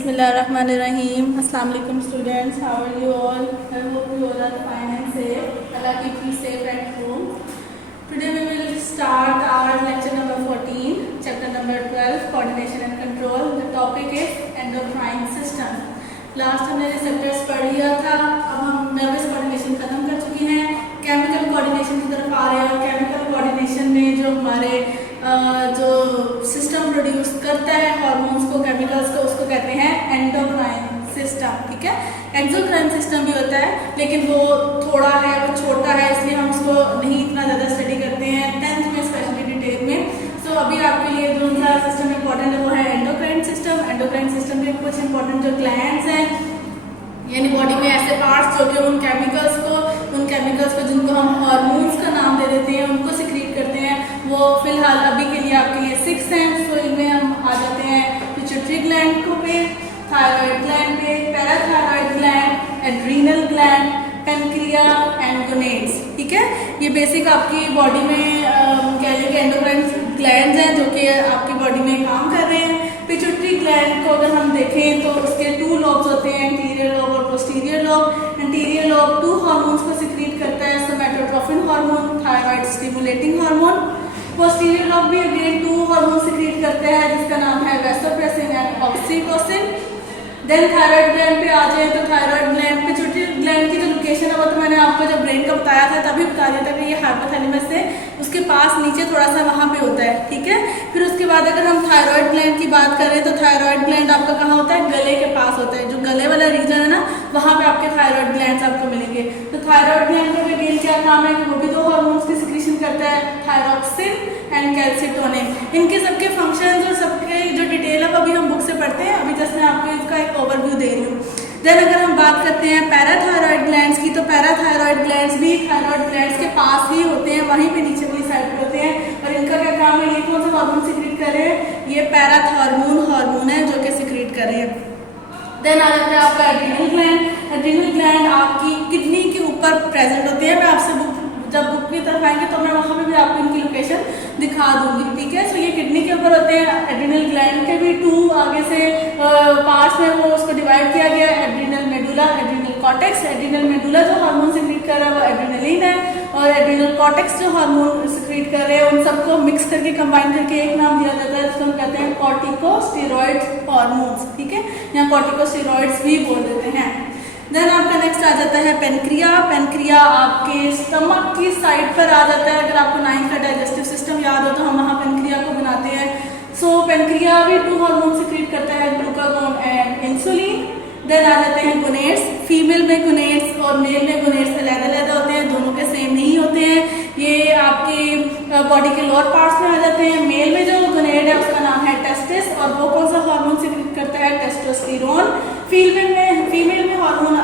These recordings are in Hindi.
Bismillahirrahmanirrahim. Assalamu alaikum students. How are you all? I hope you all are fine and safe. Allah keep you safe at home. Today we will start our lecture number 14, chapter number 12, coordination and control. The topic is endocrine system. Last हमने रिसेप्टर्स पढ़ लिया था. अब हम नर्वस कोऑर्डिनेशन खत्म कर चुके हैं. केमिकल कोऑर्डिनेशन की तरफ आ रहे हैं. केमिकल कोऑर्डिनेशन में जो हमारे जो सिस्टम प्रोड्यूस करता है हार्मोन्स को, केमिकल्स को, उसको कहते हैं एंडोक्राइन सिस्टम. ठीक है, एक्सोक्राइन सिस्टम भी होता है लेकिन वो थोड़ा है, वो छोटा है, इसलिए हम उसको नहीं इतना ज़्यादा स्टडी करते हैं 10th में स्पेशली डिटेल में. सो अभी आपके लिए जो सा सिस्टम इंपॉर्टेंट है वो है एंडोक्राइन सिस्टम. एंडोक्राइन सिस्टम के कुछ इंपॉर्टेंट जो ग्लैंड्स हैं, यानी बॉडी में ऐसे पार्ट्स जो कि उन केमिकल्स को जिनको हम हार्मोन्स का नाम दे देते हैं, उनको सिक्रीट करते हैं, वो फिलहाल अभी के लिए आपके लिए 6 हैं. सो इनमें हम आ जाते हैं पिट्यूटरी ग्लैंड को पे, थायराइड ग्लैंड पे, parathyroid gland, adrenal gland, pancreas and gonads. ठीक है, ये बेसिक आपकी बॉडी में कह लीजिए एंडोक्राइन ग्लैंड्स हैं जो कि आपकी बॉडी में काम कर रहे हैं. पिट्यूटरी ग्लैंड को अगर हम देखें तो उसके 2 लॉब्स होते हैं, एंटीरियर लॉब और posterior lobe. Anterior lobe 2 hormones को सिक्रीट करता है, somatotrophin hormone, thyroid stimulating hormone. Posterior lobe भी अगेन 2 हार्मोन सिक्रीट करते हैं जिसका नाम है vasopressin and oxytocin. Then thyroid gland पे आ जाए तो थायराइड ग्लैंड, पिट्यूटरी ग्लैंड की जो लोकेशन है वो तो मैंने आपको जब ब्रेन का बताया था तभी बता दिया था कि ये हाइपोथैलेमस से उसके पास नीचे थोड़ा सा वहाँ पे होता है. ठीक है, फिर उसके बाद अगर हम थायराइड ग्लैंड की बात करें तो थायराइड ग्लैंड आपका कहाँ होता है, गले के पास होता है. जो गले वाला रीजन है ना, वहाँ पे आपके थायराइड ग्लैंड्स आपको मिलेंगे. तो थायराइड ग्लैंड का अगेन क्या काम है कि वो भी 2 हार्मोन्स की सिक्रीशन करता है, थायरॉक्सिन एंड कैल्सिटोनिन. इनके सबके फंक्शंस और सबके जो डिटेल है अभी हम बुक से पढ़ते हैं. अभी जस्ट मैं आपको इसका एक ओवरव्यू दे रही हूँ. देन अगर हम बात करते हैं पैराथायराइड ग्लैंड्स की, तो पैराथायराइड ग्लैंड्स भी थायराइड ग्लैंड्स के पास ही होते हैं, वहीं पे नीचे वाली साइड पे होते हैं. और इनका क्या काम है, ये कौन सा हार्मोन सिक्रीट कर रहे हैं, ये पैराथॉर्मोन हार्मोन है जो कि सिक्रीट कर रहे हैं. देन आ जाता है आपका एड्रीनल ग्लैंड. एड्रीनल ग्लैंड आपकी किडनी के ऊपर प्रेजेंट होते हैं. मैं आपसे जब बुक की तरफ आएंगे तो मैं वहाँ पे भी आपको इनकी लोकेशन दिखा दूंगी. ठीक है, सो ये किडनी के ऊपर होते हैं. एड्रीनल ग्लैंड के भी 2 आगे से पार्ट्स में वो उसको डिवाइड किया गया, adrenal medulla, adrenal cortex. Adrenal medulla जो हार्मोन सिक्रीट कर रहा है वो एड्रीनलिन है, और एड्रीनल कॉर्टेक्स जो हार्मोन सिक्रीट कर रहे हैं उन सबको मिक्स करके कंबाइन करके एक नाम दिया जाता है जिसको हम कहते हैं कॉर्टिकोस्टेरॉइड हार्मोन्स. ठीक है, यहाँ कॉर्टिकोस्टेरॉइड्स भी बोल देते हैं. देन आपका नेक्स्ट आ जाता है पेनक्रिया. पेनक्रिया आपके स्टमक की साइड पर आ जाता है. अगर आपको 9th का डाइजेस्टिव सिस्टम याद हो तो हम वहाँ पेनक्रिया को बनाते हैं. सो पेनक्रिया भी 2 हार्मोन सिक्रीट करता है, ग्लूकागोन एंड इंसुलिन. देन आ जाते हैं गोनेड्स. फीमेल में गोनेड्स और मेल में गोनेड्स अलग-अलग होते हैं, दोनों के सेम नहीं होते हैं. ये आपकी बॉडी के लोअर पार्ट्स में आ जाते हैं. मेल में जो गोनेड है उसका नाम है टेस्टिस, और वो कौन सा हार्मोन सिक्रीट करता है, टेस्टोस्टेरोन. फीमेल में हार्मोन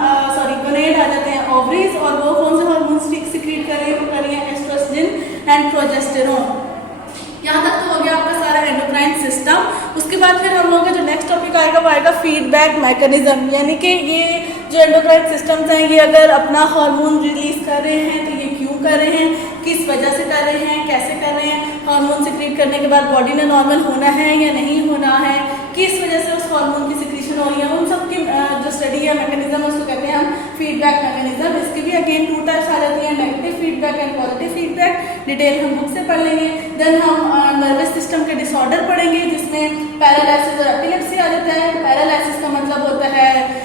गोनेड आ जाते हैं ओवरीज, और वो कौन सा हार्मोन सिक्रीट कर रही है, वो कर रही है एस्ट्रोजन एंड प्रोजेस्टेरोन. यहाँ तक तो हो गया आपका सारा एंडोक्राइन सिस्टम. उसके बाद फिर हम लोगों का जो नेक्स्ट टॉपिक आएगा वो आएगा फीडबैक मैकेनिज्म. यानी कि ये जो एंडोक्राइन सिस्टम्स हैं ये अगर अपना हार्मोन रिलीज कर रहे हैं तो ये क्यों कर रहे हैं, किस वजह से कर रहे हैं, कैसे कर रहे हैं, हार्मोन सिक्रीट करने के बाद बॉडी में नॉर्मल होना है या नहीं होना है, किस वजह से उस हार्मोन की सिक्रीशन हो रही है, उन सब की जो स्टडी है मैकेनिज्म उसको कहते हैं हम फीडबैक मैकेनिज्म. इसके भी अगेन 2 टाइप्स आ जाती हैं, negative feedback and positive feedback. Detail हम बुक से पढ़ लेंगे. देन हम नर्वस सिस्टम के डिसऑर्डर पढ़ेंगे जिसमें पैरालिसिस और एपिलेप्सी आ जाता है. पैरालिसिस का मतलब होता है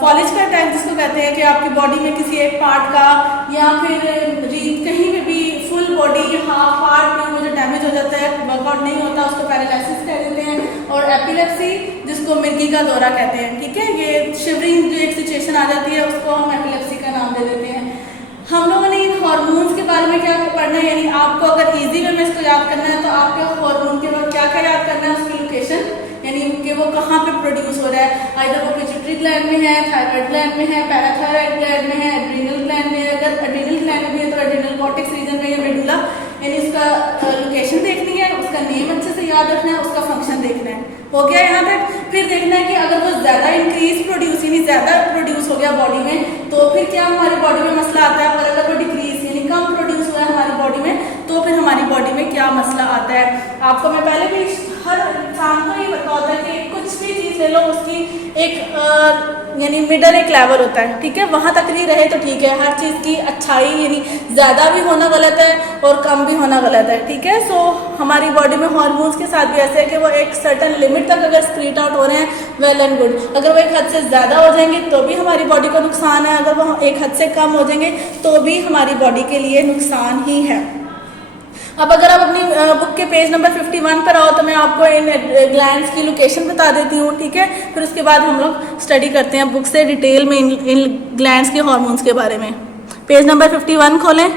फॉलिज का अटैक जिसको कहते हैं कि आपकी बॉडी में किसी एक पार्ट का या फिर कहीं पे भी फुल बॉडी हाफ पार्ट में वो जो डैमेज हो जाता है, वर्कआउट नहीं होता, उसको पैरालिसिस कह देते हैं. और एपिलेप्सी जिसको मिर्गी का दौरा कहते हैं. ठीक है, ये शिवरिंग जो एक सिचुएशन आ जाती है उसको हम एपिलेप्सी का नाम दे देते हैं. हम लोगों ने इन हार्मोन्स के बारे में क्या पढ़ना है, यानी आपको अगर इजी वे में इसको याद करना है तो आपके हार्मोन के बाद क्या क्या याद करना है, उसकी लोकेशन, यानी कि वो कहाँ पे प्रोड्यूस हो रहा है. आइदर वो पिट्यूटरी ग्लैंड में है, थायराइड ग्लैंड में है, पैराथायराइड ग्लैंड में है, एड्रीनल ग्लैंड में है. अगर एड्रीनल ग्लैंड में भी है तो एड्रीनल कॉर्टेक्स रीजन में या मेडुला, यानी उसका लोकेशन देखनी है, उसका नेम अच्छे से याद रखना है, उसका फंक्शन देखना है. हो गया यहाँ तक. फिर देखना है कि अगर वो ज़्यादा इंक्रीज प्रोड्यूस यानी ज़्यादा प्रोड्यूस हो गया बॉडी में तो फिर क्या हमारी बॉडी में मसला आता है, और अगर वो डिक्रीज यानी कम प्रोड्यूस हुआ है हमारी बॉडी में तो फिर हमारी बॉडी में क्या मसला आता है. आपको मैं पहले भी हर इंसान को ये पता होता है कि कुछ भी चीज़ ले लो, उसकी एक यानी मिडल एक लेवल होता है, ठीक है, वहाँ तक ही रहे तो ठीक है। हर चीज़ की अच्छाई यानी ज़्यादा भी होना गलत है और कम भी होना गलत है, ठीक है। सो हमारी बॉडी में हार्मोन्स के साथ भी ऐसे है कि वो एक सर्टन लिमिट तक अगर स्क्रीट आउट हो रहे हैं, वेल एंड गुड। अगर वो एक हद से ज़्यादा हो जाएंगे तो भी हमारी बॉडी को नुकसान है, अगर वो एक हद से कम हो जाएंगे तो भी हमारी बॉडी के लिए नुकसान ही है। अब अगर आप अपनी बुक के पेज नंबर 51 पर आओ तो मैं आपको इन ग्लैंड्स की लोकेशन बता देती हूँ, ठीक है। फिर उसके बाद हम लोग स्टडी करते हैं बुक से डिटेल में इन ग्लैंड्स के हार्मोन्स के बारे में। पेज नंबर 51 खोलें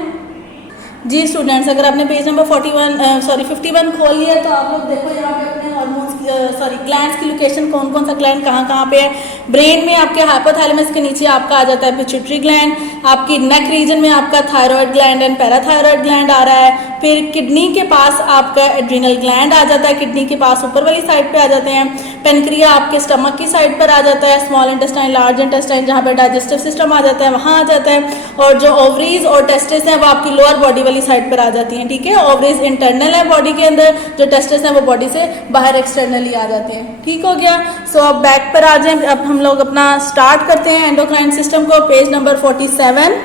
जी स्टूडेंट्स। अगर आपने पेज नंबर 51 खोल लिया तो आप लोग देखो यहाँ पे अपने हार्मोन्स ग्लैंड्स की लोकेशन, कौन कौन सा ग्लैंड कहाँ पे है। ब्रेन में आपके हाइपोथैलेमस के नीचे आपका आ जाता है पिट्यूटरी ग्लैंड, आपकी नेक रीजन में आपका thyroid gland and parathyroid gland आ रहा है। फिर किडनी के पास आपका एड्रिनल ग्लैंड आ जाता है, किडनी के पास ऊपर वाली साइड पे आ जाते हैं। पेनक्रिया आपके स्टमक की साइड पर आ जाता है। स्मॉल इंटेस्टाइन, लार्ज इंटेस्टाइन जहाँ पे डाइजेस्टिव सिस्टम आ जाता है वहाँ आ जाता है। और जो ओवरीज और टेस्टिस हैं वो आपकी लोअर बॉडी वाली साइड पर आ जाती हैं, ठीक है। ओवरीज इंटरनल है बॉडी के अंदर, जो टेस्टिस हैं वो बॉडी से बाहर एक्सटर्नली आ जाते हैं, ठीक हो गया। सो अब बैक पर आ जाएं। अब हम लोग अपना स्टार्ट करते हैं एंडोक्राइन सिस्टम को। Page number 47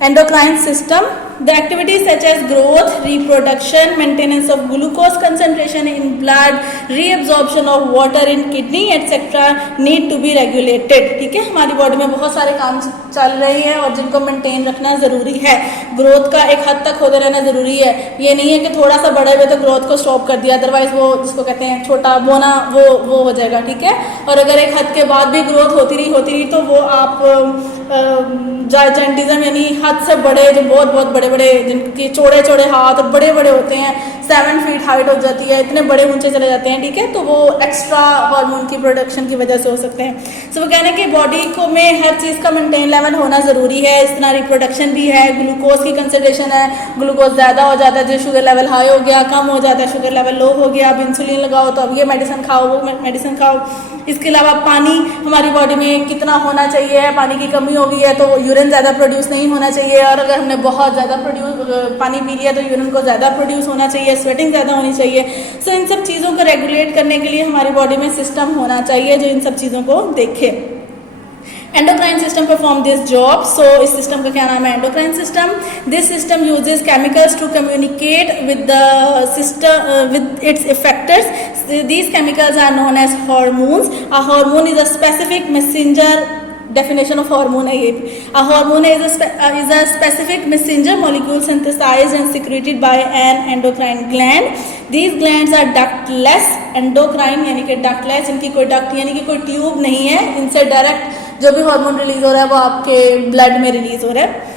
endocrine system. The activities such as growth, reproduction, maintenance of glucose concentration in blood, reabsorption of water in kidney etc. need to be regulated, ठीक है। हमारी बॉडी में बहुत सारे काम चल रहे हैं और जिनको मेंटेन रखना ज़रूरी है। ग्रोथ का एक हद तक होते रहना ज़रूरी है। ये नहीं है कि थोड़ा सा बड़े हुए तो ग्रोथ को स्टॉप कर दिया, अदरवाइज वो जिसको कहते हैं छोटा बोना वो हो जाएगा, ठीक है। और अगर एक हद के बाद भी ग्रोथ होती रही तो वो आप जायजेंटिज्म यानी हद से बड़े, जो बहुत बड़े जिनके चौड़े हाथ और बड़े होते हैं, 7 फीट हाइट हो जाती है, इतने बड़े ऊंचे चले जाते हैं, ठीक है। तो वो एक्स्ट्रा हार्मोन की प्रोडक्शन की वजह से हो सकते हैं। सो वो कहने की बॉडी को में हर चीज़ का मेंटेन लेवल होना ज़रूरी है। इस तरह रिप्रोडक्शन भी है, ग्लूकोज की कंसनट्रेशन है, ग्लूकोज ज़्यादा हो जाता है जो शुगर लेवल हाई हो गया, कम हो जाता है शुगर लेवल लो हो गया। अब इंसुलिन लगाओ तो अब ये मेडिसिन खाओ, वो मेडिसिन खाओ। इसके अलावा पानी हमारी बॉडी में कितना होना चाहिए, पानी की कमी हो गई है तो यूरिन ज़्यादा प्रोड्यूस नहीं होना चाहिए, और अगर हमने बहुत ज़्यादा पानी पी लिया तो यूरिन को ज़्यादा प्रोड्यूस होना चाहिए, स्वेटिंग ज़्यादा होनी चाहिए। सो इन सब चीज़ों को रेगुलेट करने के लिए हमारी बॉडी में सिस्टम होना चाहिए जो इन सब चीज़ों को देखे। Endocrine system perform this job. So इस सिस्टम का क्या नाम है? Endocrine system. This system uses chemicals to communicate with the system with its effectors. These chemicals are known as hormones. A hormone is a specific messenger. Definition of hormone है ये. A hormone is a specific messenger molecule synthesized and secreted by an endocrine gland. These glands are ductless. Endocrine यानी कि ductless, इनकी कोई duct यानी कि कोई ट्यूब नहीं है, इनसे डायरेक्ट जो भी हार्मोन रिलीज हो रहा है वो आपके ब्लड में रिलीज हो रहा है।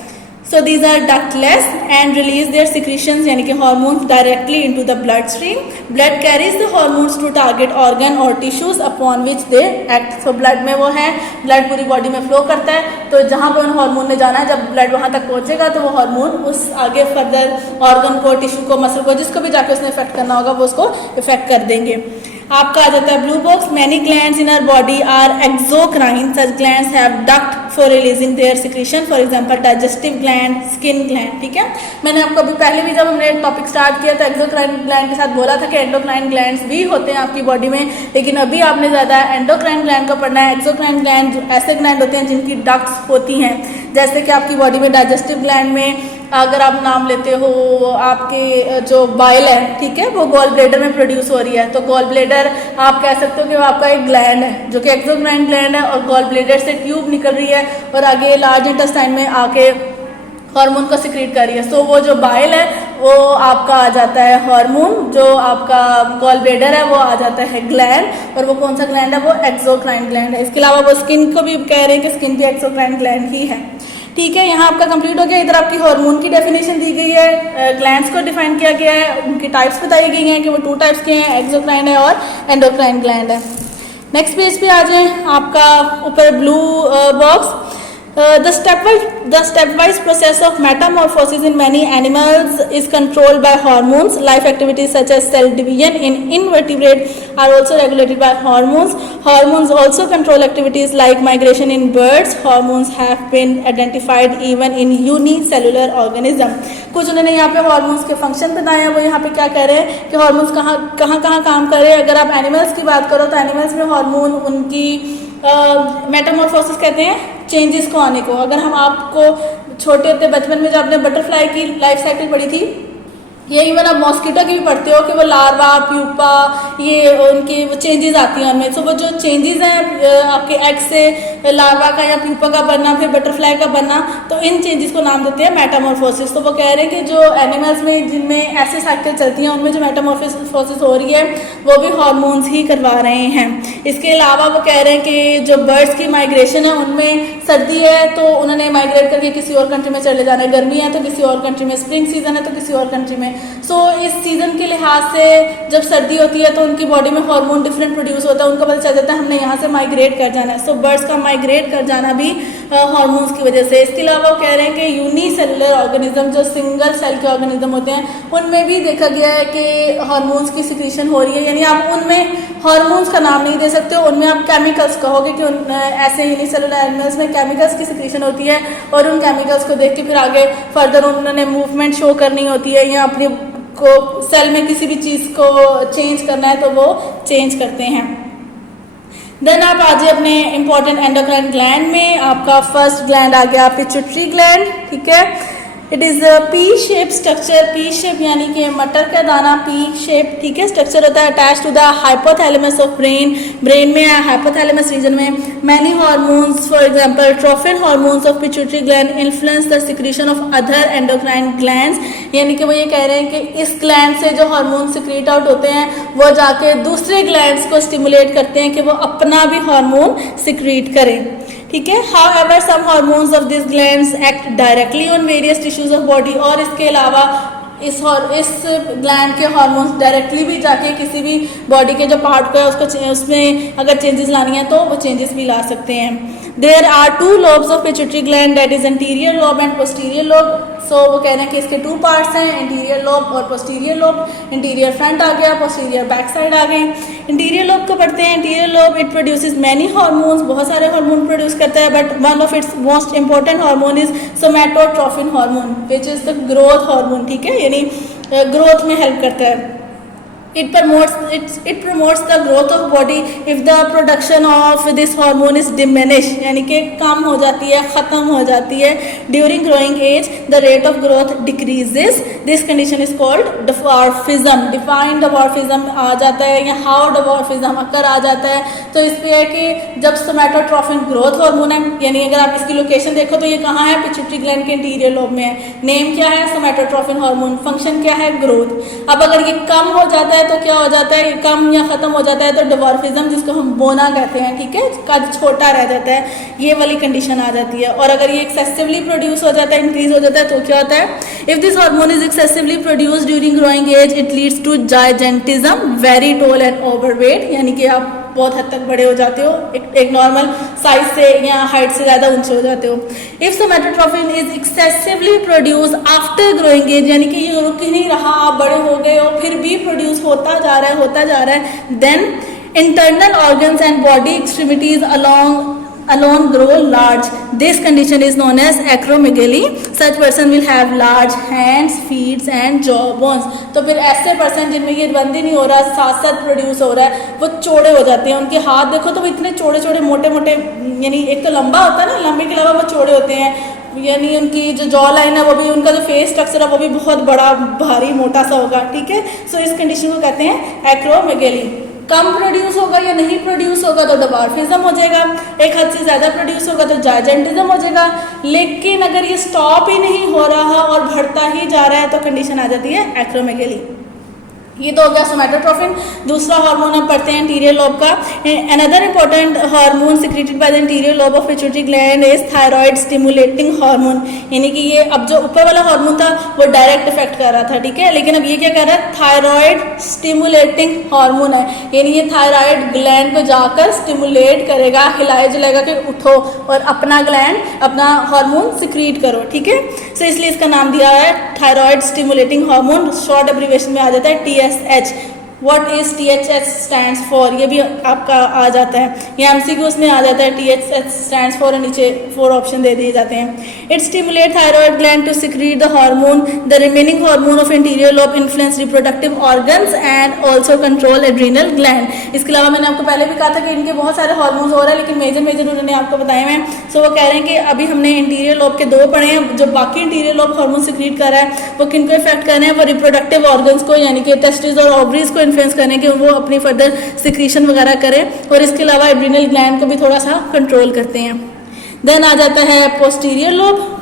So these are ductless and release their secretions यानी कि hormones directly into the bloodstream. Blood carries the hormones to target organ or tissues upon which they act. So blood में वो है, blood पूरी body में flow करता है, तो जहाँ पे उन हार्मोन में जाना है, जब blood वहाँ तक पहुँचेगा तो वो हार्मोन उस आगे फर्दर ऑर्गन को, टिश्यू को, मसल को, जिसको भी जाके उसने इफेक्ट करना होगा वो उसको इफेक्ट कर देंगे। आपका आ जाता है blue box. Many glands in our body are exocrine. Such glands have duct for releasing their secretion, for example digestive gland, skin gland, ठीक है। मैंने आपको अभी पहले भी जब हमने टॉपिक स्टार्ट किया तो एक्सोक्राइन ग्लैंड के साथ बोला था कि एंडोक्राइन ग्लैंड्स भी होते हैं आपकी बॉडी में, लेकिन अभी आपने ज़्यादा एंडोक्राइन ग्लैंड को पढ़ना है। एक्सोक्राइन ग्लैंड ऐसे ग्लैंड होते हैं जिनकी डक्ट्स होती हैं, जैसे कि आपकी बॉडी में डाइजेस्टिव ग्लैंड में अगर आप नाम लेते हो आपके जो बाइल है, ठीक है, वो गॉल ब्लेडर में प्रोड्यूस हो रही है, तो गॉल ब्लेडर आप कह सकते हो कि वो आपका एक ग्लैंड है जो कि एक्सोक्राइन ग्लैंड है, और गॉल ब्लेडर से ट्यूब निकल रही है और आगे लार्ज इंटेस्टाइन में आके हार्मोन को सिक्रीट कर रही है। सो वो जो बाइल है वो आपका आ जाता है हार्मोन, जो आपका गॉल ब्लेडर है वो आ जाता है ग्लैंड, और वो कौन सा ग्लैंड है? वो एक्सोक्राइन ग्लैंड है। इसके अलावा वो स्किन को भी कह रहे हैं कि स्किन भी एक्सोक्राइन ग्लैंड ही है, ठीक है। यहाँ आपका कंप्लीट हो गया। इधर आपकी हार्मोन की डेफिनेशन दी गई है, ग्लैंड्स को डिफाइन किया गया है, उनकी टाइप्स बताई गई हैं कि वो 2 टाइप्स के हैं, एक्सोक्राइन है और एंडोक्राइन ग्लैंड है। नेक्स्ट पेज पे आ जाएं। आपका ऊपर blue box, The stepwise process of metamorphosis in many animals is controlled by hormones. Life activities such as cell division in invertebrates are also regulated by hormones. Hormones also control activities like migration in birds. Hormones have been identified even in unicellular organism. कुछ उन्होंने यहाँ पे हार्मोन्स के फंक्शन बताए हैं, वो यहाँ पे क्या कह रहे हैं कि हार्मोन्स कहाँ काम कर रहे हैं. अगर आप एनिमल्स की बात करो तो एनिमल्स में हार्मोन उनकी मेटामॉर्फोसिस कहते हैं चेंजेस को आने को. अगर हम आपको छोटे होते बचपन में जो आपने बटरफ्लाई की लाइफ साइकिल पढ़ी थी, ये इवन आप मॉस्किटो की भी पढ़ते हो कि वो लार्वा, प्यूपा, ये उनकी वो चेंजेस आती हैं उनमें. तो वो जो चेंजेस हैं आपके एग से लार्वा का या प्यूपा का बनना, फिर बटरफ्लाई का बनना, तो इन चेंजेस को नाम देते हैं मेटामॉर्फोसिस. तो वो कह रहे हैं कि जो एनिमल्स में जिनमें ऐसे साइकिल चलती हैं उनमें जो मेटामॉर्फोसिस हो रही है वो भी हार्मोन्स ही करवा रहे हैं. इसके अलावा वो कह रहे हैं कि जो बर्ड्स की माइग्रेशन है उनमें सर्दी है तो उन्होंने माइग्रेट करके किसी और कंट्री में चले जाना है, गर्मी है तो किसी और कंट्री में, स्प्रिंग सीजन है तो किसी और कंट्री में. इस सीजन के लिहाज से जब सर्दी होती है तो उनकी बॉडी में हार्मोन डिफरेंट प्रोड्यूस होता है, उनको पता चल जाता है हमने यहाँ से माइग्रेट कर जाना है. बर्ड्स का माइग्रेट कर जाना भी हार्मोन्स की वजह से. इसके अलावा वो कह रहे हैं कि यूनिसेलुलर ऑर्गेनिज्म, जो सिंगल सेल के ऑर्गेनिज्म होते हैं, उनमें भी देखा गया है कि हार्मोन्स की सिक्रीशन हो रही है. यानी आप उनमें हार्मोन्स का नाम नहीं दे सकते, उनमें आप केमिकल्स कहोगे कि ऐसे यूनिसेलुलर एनिमल्स में केमिकल्स की सिक्रीशन होती है और उन केमिकल्स को देख के फिर आगे फर्दर उन्होंने मूवमेंट शो करनी होती है या अपनी को सेल में किसी भी चीज़ को चेंज करना है तो वो चेंज करते हैं. देन आप आ जाइए अपने इंपॉर्टेंट एंडोक्राइन ग्लैंड में. आपका फर्स्ट ग्लैंड आ गया पिट्यूटरी ग्लैंड. ठीक है, it is P shape structure. P shape यानी कि मटर का दाना, पी शेप. ठीक है, स्ट्रक्चर होता है attach to the hypothalamus of brain. Brain में हाइपोथैलेमस रीजन में many hormones, for example trophin hormones of pituitary gland influence the secretion of other endocrine glands. यानी कि वो ये कह रहे हैं कि इस ग्लैंड से जो हार्मोन सिक्रीट आउट होते हैं वो जाके दूसरे ग्लैंड्स को स्टिमुलेट करते हैं कि वो अपना भी हार्मोन सिक्रीट करें. ठीक है, however some hormones of these glands act directly on various tissues of body. और इसके अलावा इस ग्लैंड के हार्मोन्स डायरेक्टली भी जाके किसी भी बॉडी के जो पार्ट को है उसको उसमें अगर चेंजेस लानी है तो वो चेंजेस भी ला सकते हैं. There are 2 lobes of pituitary gland, that is anterior lobe and posterior lobe. वो कह रहे हैं कि इसके 2 पार्ट्स हैं, इंटीरियर लोब और पोस्टीरियर लोब. इंटीरियर फ्रंट आ गया, पोस्टीरियर बैक साइड आ गई. इंटीरियर लोब को पढ़ते हैं. Anterior lobe it produces many hormones, बहुत सारे हार्मोन प्रोड्यूस करता है, but one of its most important hormone is somatotrophin hormone which is the growth hormone. ठीक है, यानी ग्रोथ में हेल्प करता है. It promotes the growth of body if the production of this hormone is diminished. यानी कि कम हो जाती है, ख़त्म हो जाती है. During growing age, the rate of growth decreases. This condition is called dwarfism. Defined dwarfism आ जाता है या how dwarfism अक्कर आ जाता है. तो इस पे है कि जब सोमैटोट्रोफिन ग्रोथ हार्मोन है, यानी अगर आप इसकी लोकेशन देखो तो ये कहाँ है, पिट्यूटरी ग्लैंड के इंटीरियर लोब में है. नेम क्या है, सोमैटोट्रोफिन हार्मोन. फंक्शन क्या है, ग्रोथ. अब अगर ये कम हो जाता है तो क्या हो जाता है, कम या खत्म हो जाता है तो डिवॉर्फिज्म, जिसको हम बोना कहते हैं. ठीक है, कद छोटा रह जाता है, ये वाली कंडीशन आ जाती है. और अगर ये एक्सेसिवली प्रोड्यूस हो जाता है, इंक्रीज हो जाता है तो क्या होता है, if this hormone is excessively produce during growing age it leads to gigantism, very tall and overweight. यानी कि आप बहुत हद तक बड़े हो जाते हो, एक नॉर्मल साइज से या हाइट से ज़्यादा ऊंचे हो जाते हो. If somatotrophin is excessively produce after growing age, यानी कि ये रुक ही नहीं रहा, आप बड़े हो गए हो फिर भी प्रोड्यूस होता जा रहा है, then internal organs and body extremities alone grow large. This condition is known as acromegaly. Such person will have large hands, feet and jawbones. तो फिर ऐसे पर्सन जिनमें ये बंद ही नहीं हो रहा, साथ प्रोड्यूस हो रहा है, वो चौड़े हो जाते हैं. उनके हाथ देखो तो वो इतने चौड़े मोटे, यानी एक तो लंबा होता है ना, लंबे के अलावा वो चौड़े होते हैं. यानी उनकी जो जॉ लाइन है वो भी, उनका जो फेस स्ट्रक्चर है वो भी बहुत बड़ा, भारी, मोटा सा होगा. ठीक है, इस कंडीशन को कहते हैं एक्रोमेगेली. कम प्रोड्यूस होगा या नहीं प्रोड्यूस होगा तो डिवॉर्फिज्म हो जाएगा. एक हद से ज़्यादा प्रोड्यूस होगा तो जाइजेंटिज्म हो जाएगा. लेकिन अगर ये स्टॉप ही नहीं हो रहा और बढ़ता ही जा रहा है तो कंडीशन आ जाती है एक्रोमेगेली. ये तो हो गया सोमैटोट्रोफिन। दूसरा हार्मोन हम पढ़ते हैं इंटीरियर लोब का। Another important hormone secreted by the interior lobe of pituitary gland is thyroid stimulating hormone. यानी कि ये अब जो ऊपर वाला हार्मोन था वो डायरेक्ट इफेक्ट कर रहा था, ठीक है, लेकिन अब ये क्या कर रहा है, थायराइड स्टिमुलेटिंग हार्मोन है। यानी ये थायराइड ग्लैंड को जाकर स्टिमुलेट करेगा, हिलाए जलाएगा कि उठो और अपना ग्लैंड अपना हार्मोन सिक्रीट करो, ठीक है। सो इसलिए इसका नाम दिया है thyroid stimulating hormone, short abbreviation में आ जाता है TSH। What is THH stands for, ये भी आपका आ जाता है, ये MCQ में आ जाता है। THH stands for और नीचे 4 ऑप्शन दे दिए जाते हैं। It stimulates thyroid gland to secrete the hormone. The remaining hormone of interior lobe influence reproductive organs and also control adrenal gland. इसके अलावा मैंने आपको पहले भी कहा था कि इनके बहुत सारे हार्मोन्स हो रहे हैं, लेकिन मेजर उन्होंने आपको बताए हैं। सो वो कह रहे हैं कि अभी हमने इंटीरियर लोब के 2 पढ़े हैं, जो बाकी इंटीरियर लोब हार्मोन सिक्रीट कर रहा है वो किनको इफेक्ट कर रहे हैं, वो रिप्रोडक्टिव ऑर्गन्स को, यानी कि टेस्टिस और ओवरीज को इन्फ्लुएंस करें कि वो अपनी फर्दर सिक्रीशन वगैरह करें, और इसके अलावा एड्रिनल ग्लैंड को भी थोड़ा सा कंट्रोल करते हैं। देन आ जाता है posterior lobe.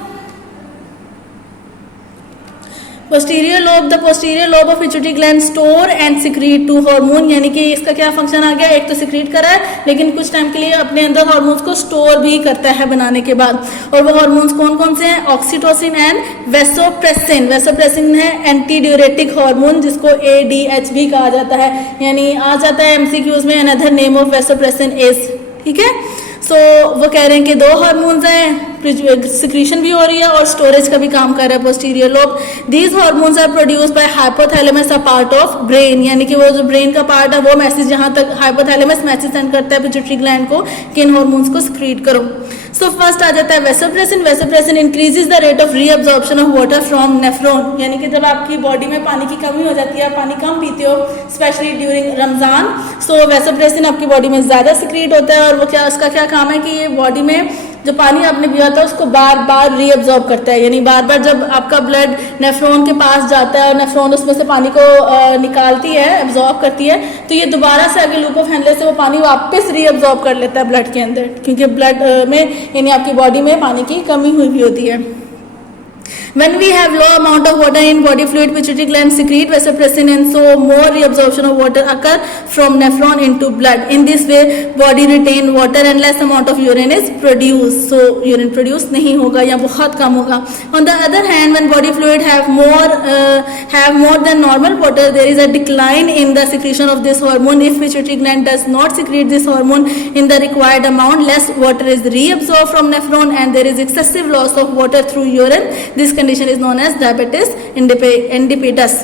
Posterior lobe, the posterior lobe of pituitary gland store and secrete 2 hormone, यानी कि इसका क्या फंक्शन आ गया, एक तो सिक्रीट कर रहा है लेकिन कुछ टाइम के लिए अपने अंदर हार्मोन्स को स्टोर भी करता है बनाने के बाद। और वो हार्मोन्स कौन कौन से हैं, ऑक्सीटोसिन एंड वेसोप्रेसिन। वेसोप्रेसिन है एंटी ड्यूरेटिक हार्मोन, जिसको ADH भी कहा जाता है, यानी आ जाता है MCQs में, another name of vasopressin is, ठीक है। सो वो कह रहे हैं कि 2 हार्मोन्स हैं, सिक्रीशन भी हो रही है और स्टोरेज का भी काम कर रहा है posterior lobe. These hormones are produced by hypothalamus, a part of brain, यानी कि वो जो ब्रेन का पार्ट है वो मैसेज यहाँ तक हाइपोथैलेमस मैसेज सेंड करता है पिट्यूटरी ग्लैंड को कि इन हार्मोन्स को सिक्रीट करो। सो फर्स्ट आ जाता है vasopressin. Vasopressin increases the rate of reabsorption of water from nephron, यानी कि जब आपकी बॉडी में पानी की कमी हो जाती है, आप पानी कम पीते हो स्पेशली ड्यूरिंग रमजान, सो वेसोप्रेसिन आपकी बॉडी में ज़्यादा सिक्रीट होता है, और वो क्या, उसका क्या काम है कि ये बॉडी में जो पानी आपने पिया था उसको बार बार रीअब्जॉर्ब करता है, यानी बार बार जब आपका ब्लड नेफ्रॉन के पास जाता है और नेफ्रॉन उसमें से पानी को निकालती है, एब्जॉर्ब करती है, तो ये दोबारा से आगे लूप ऑफ हैंडलेस से वो पानी वापस रीअब्जॉर्ब कर लेता है ब्लड के अंदर, क्योंकि ब्लड में यानी आपकी बॉडी में पानी की कमी हुई भी होती है। When we have low amount of water in body fluid, pituitary gland secrete vasopressin, and so more reabsorption of water occur from nephron into blood. In this way, body retain water and less amount of urine is produced. So urine produce नहीं होगा या बहुत कम होगा. On the other hand, when body fluid have more than normal water, there is a decline in the secretion of this hormone. If pituitary gland does not secrete this hormone in the required amount, less water is reabsorbed from nephron and there is excessive loss of water through urine. This condition is known as diabetes insipidus.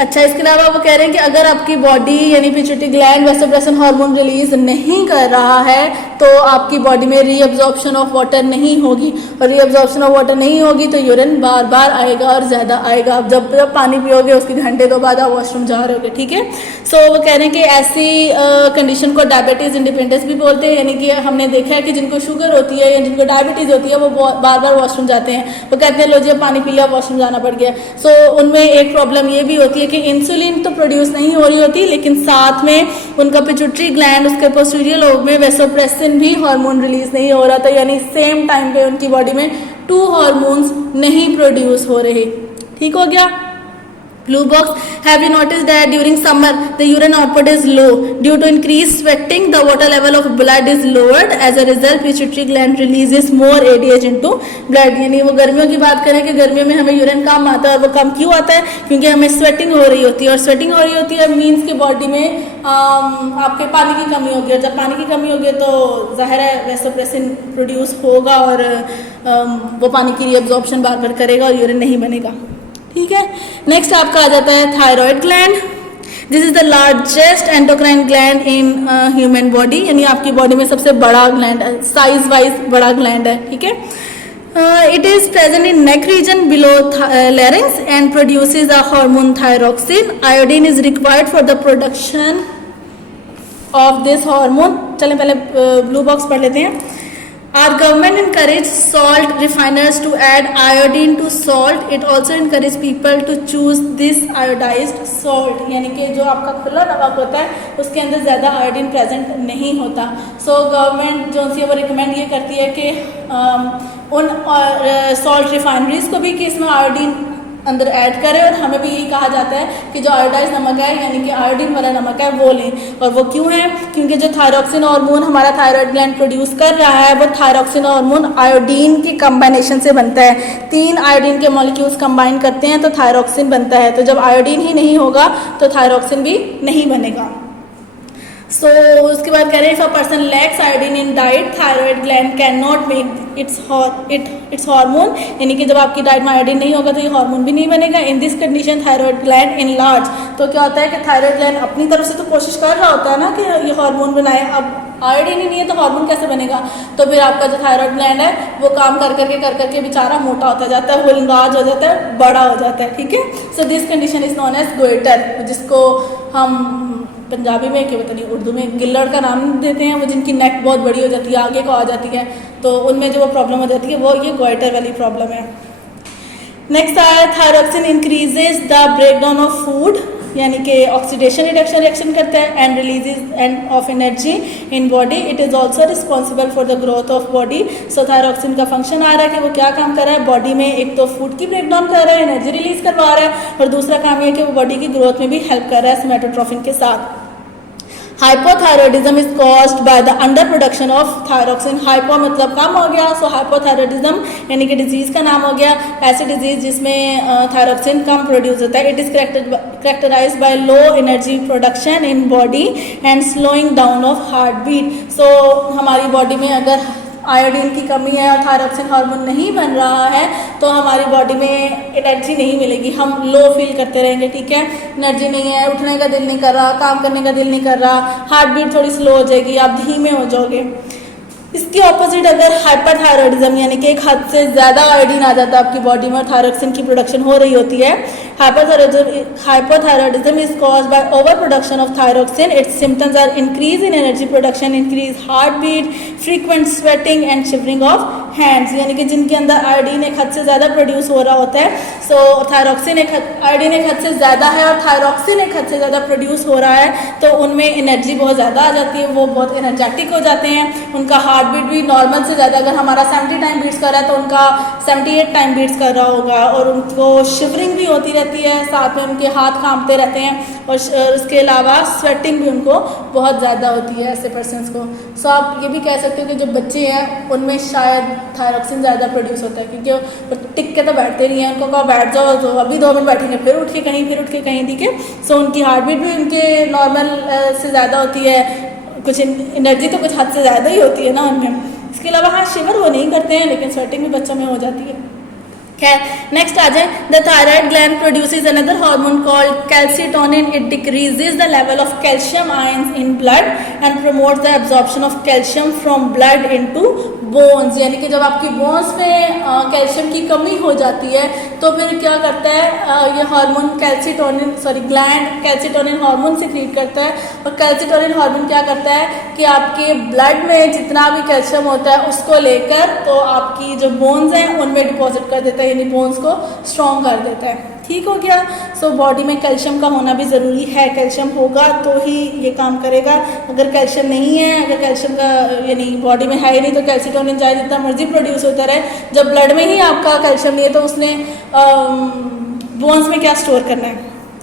अच्छा, इसके अलावा वो कह रहे हैं कि अगर आपकी बॉडी यानी pituitary gland vasopressin hormone release नहीं कर रहा है तो आपकी बॉडी में रीअब्जॉर्प्शन ऑफ वाटर नहीं होगी, और रीअब्जॉर्प्शन ऑफ वाटर नहीं होगी तो यूरिन बार बार आएगा और ज़्यादा आएगा। आप जब पानी पियोगे उसके घंटे 2 बाद आप वॉशरूम जा रहे होगे, ठीक है। सो वो कह रहे हैं कि ऐसी कंडीशन को डायबिटीज़ इंडिपेंडेंस भी बोलते हैं, यानी कि हमने देखा है कि जिनको शुगर होती है या जिनको डायबिटीज़ होती है वो बार बार वॉशरूम जाते हैं, वो कहते हैं लो जी पानी पी लिया वॉशरूम जाना पड़ गया। सो उनमें एक प्रॉब्लम ये भी होती है कि इंसुलिन तो प्रोड्यूस नहीं हो रही होती, लेकिन साथ में उनका पिट्यूटरी ग्लैंड उसके पोस्टीरियर लोब में वेसोप्रेसिन भी हार्मोन रिलीज नहीं हो रहा था, यानी सेम टाइम पे उनकी बॉडी में 2 हार्मोन्स नहीं प्रोड्यूस हो रहे। ठीक हो गया। Blue box, have you noticed that during summer the urine output is low due to increased sweating? The water level of blood is lowered. As a result, pituitary gland releases more ADH into blood. यानी वो गर्मियों की बात करें कि गर्मियों में हमें यूरिन कम आता है, और वो कम क्यों आता है? क्योंकि हमें स्वेटिंग हो रही होती है, और स्वेटिंग हो रही होती है मीन्स कि बॉडी में आपके पानी की कमी होगी, और जब पानी की कमी होगी तो जाहिर है वेसोप्रेसिन प्रोड्यूस होगा और वो पानी की रीअब्जॉर्प्शन बार बार करेगा और यूरिन नहीं बनेगा। ठीक है। नेक्स्ट आपका आ जाता है thyroid gland. This is the largest endocrine gland in human body, यानी आपकी बॉडी में सबसे बड़ा ग्लैंड है, साइज वाइज बड़ा ग्लैंड है। ठीक है। It is present in neck region below larynx and produces a hormone thyroxine. Iodine is required for the production of this hormone. चलें पहले ब्लू बॉक्स पढ़ लेते हैं। Our government encourage salt refiners to add iodine to salt. It also encourage people to choose this iodized salt. यानी कि जो आपका खुला नमक होता है उसके अंदर ज़्यादा आयोडीन प्रेजेंट नहीं होता। सो गवर्नमेंट जो सी वो रिकमेंड ये करती है कि उन सॉल्ट रिफाइनरीज को भी कि इसमें आयोडीन अंदर ऐड करें, और हमें भी यही कहा जाता है कि जो आयोडाइज नमक है यानी कि आयोडीन वाला नमक है वो लें। और वो क्यों है? क्योंकि जो थायरॉक्सिन हार्मोन हमारा थायराइड ग्लैंड प्रोड्यूस कर रहा है वो थायरॉक्सिन हार्मोन आयोडीन की कम्बाइनेशन से बनता है। 3 आयोडीन के मॉलिक्यूल्स कंबाइन करते हैं तो थायरॉक्सिन बनता है। तो जब आयोडीन ही नहीं होगा तो थायरॉक्सिन भी नहीं बनेगा। सो उसके बाद कह रहे हैं if a person lakhs iodine in diet thyroid gland can not make it's hormone, यानी कि जब आपकी डाइट में आयोडीन नहीं होगा तो ये हार्मोन भी नहीं बनेगा। In this condition thyroid gland in large, तो क्या होता है कि थायराइड ग्लैंड अपनी तरफ से तो कोशिश कर रहा होता है ना कि ये हार्मोन बनाए, अब आयोडीन ही नहीं है तो हार्मोन कैसे बनेगा? तो फिर आपका जो थायराइड ग्लैंड है वो काम कर करके बेचारा मोटा होता जाता है, वो इंगाज हो जाता है, बड़ा हो जाता है। ठीक है, so this condition is known as goiter, जिसको हम पंजाबी में क्या पता नहीं उर्दू में गिल्लड़ का नाम देते हैं, वो जिनकी नेक बहुत बड़ी हो जाती है, आगे को आ जाती है, तो उनमें जो वो प्रॉब्लम हो जाती है वो ये गोइटर वाली प्रॉब्लम है। नेक्स्ट है thyroxine increases the breakdown of food, यानी कि ऑक्सीडेशन रिडक्शन रिएक्शन करता है and releases end of energy in body. It is also responsible for the growth of body. So thyroxine का फंक्शन आ रहा है कि वो क्या काम कर रहा है बॉडी में, एक तो फूड की ब्रेकडाउन कर रहा है, एनर्जी रिलीज करवा रहा है, और दूसरा काम यह कि वो बॉडी की ग्रोथ में भी हेल्प कर रहा है सोमैटोट्रोफिन के साथ। Hypothyroidism is caused by the under production of thyroxine. Hypo मतलब कम हो गया, सो हाइपोथायरॉयडिज्म यानी कि डिजीज का नाम हो गया, ऐसी डिजीज जिसमें थायरॉक्सिन कम प्रोड्यूस होता है। It is characterized by low energy production in body and slowing down of heart beat. So हमारी बॉडी में अगर आयोडीन की कमी है और थायरॉक्सिन हार्मोन नहीं बन रहा है तो हमारी बॉडी में एनर्जी नहीं मिलेगी, हम लो फील करते रहेंगे। ठीक है, एनर्जी नहीं है, उठने का दिल नहीं कर रहा, काम करने का दिल नहीं कर रहा, हार्ट बीट थोड़ी स्लो हो जाएगी, आप धीमे हो जाओगे। इसके ऑपोजिट अगर हाइपरथायरॉयडिज्म यानी कि एक हद से ज़्यादा आयोडीन आ जाता है आपकी बॉडी में और थायरॉक्सिन की प्रोडक्शन हो रही होती है। Hyperthyroidism is caused by over production of thyroxine. Its symptoms are increase in energy production, increase heart beat, frequent sweating and shivering of hands, यानी कि जिनके अंदर आयोडीन एक हद से ज़्यादा प्रोड्यूस हो रहा होता है। सो आयोडीन एक हद से ज़्यादा है और थायरॉक्सिन एक हद से ज़्यादा प्रोड्यूस हो रहा है तो उनमें एनर्जी बहुत ज़्यादा आ जाती है, वो बहुत एनर्जेटिक हो जाते हैं, उनका हार्ट बीट भी नॉर्मल से ज़्यादा, अगर हमारा 70 टाइम बीट्स कर रहा है तो उनका 78 टाइम बीट्स कर रहा होगा, और उनको शिवरिंग भी होती रहती है, साथ में उनके हाथ कांपते रहते हैं, और उसके अलावा स्वेटिंग भी उनको बहुत ज़्यादा होती है ऐसे पर्सनस को। सो आप ये भी कह सकते हो कि जो बच्चे हैं उनमें शायद थायरॉक्सिन ज़्यादा प्रोड्यूस होता है, क्योंकि वो टिक के तो बैठते नहीं हैं, उनको कहा बैठ जाओ तो अभी 2 मिनट बैठेंगे, फिर उठ के कहीं, फिर उठ के कहीं। ठीक है, सो उनकी हार्ट बीट भी उनके नॉर्मल से ज़्यादा होती है, कुछ एनर्जी तो कुछ हद से ज़्यादा ही होती है ना उनमें। इसके अलावा हाँ शिवर वो नहीं करते हैं, लेकिन स्वेटिंग भी बच्चों में हो जाती है। खैर नेक्स्ट आ जाए, the thyroid gland produces another hormone called calcitonin. It decreases the level of calcium ions in blood and promotes the absorption of calcium from blood into bones, यानी कि जब आपकी बोन्स में कैल्शियम की कमी हो जाती है तो फिर क्या करता है ये hormone gland calcitonin hormone secrete करता है, और कैल्सीटोनिन हार्मोन क्या करता है कि आपके ब्लड में जितना भी कैल्शियम होता है उसको लेकर तो आपकी जो बोन्स हैं उनमें डिपॉजिट कर देता है, यानी बोन्स को स्ट्रॉन्ग कर देता है। ठीक हो गया। सो बॉडी में कैल्शियम का होना भी ज़रूरी है, कैल्शियम होगा तो ही ये काम करेगा। अगर कैल्शियम नहीं है, अगर कैल्शियम का यानी बॉडी में है ही नहीं तो कैल्सीटोनिन चाहे जितना मर्जी प्रोड्यूस होता रहे, जब ब्लड में ही आपका कैल्शियम नहीं है तो उसने बोन्स में क्या स्टोर करना है।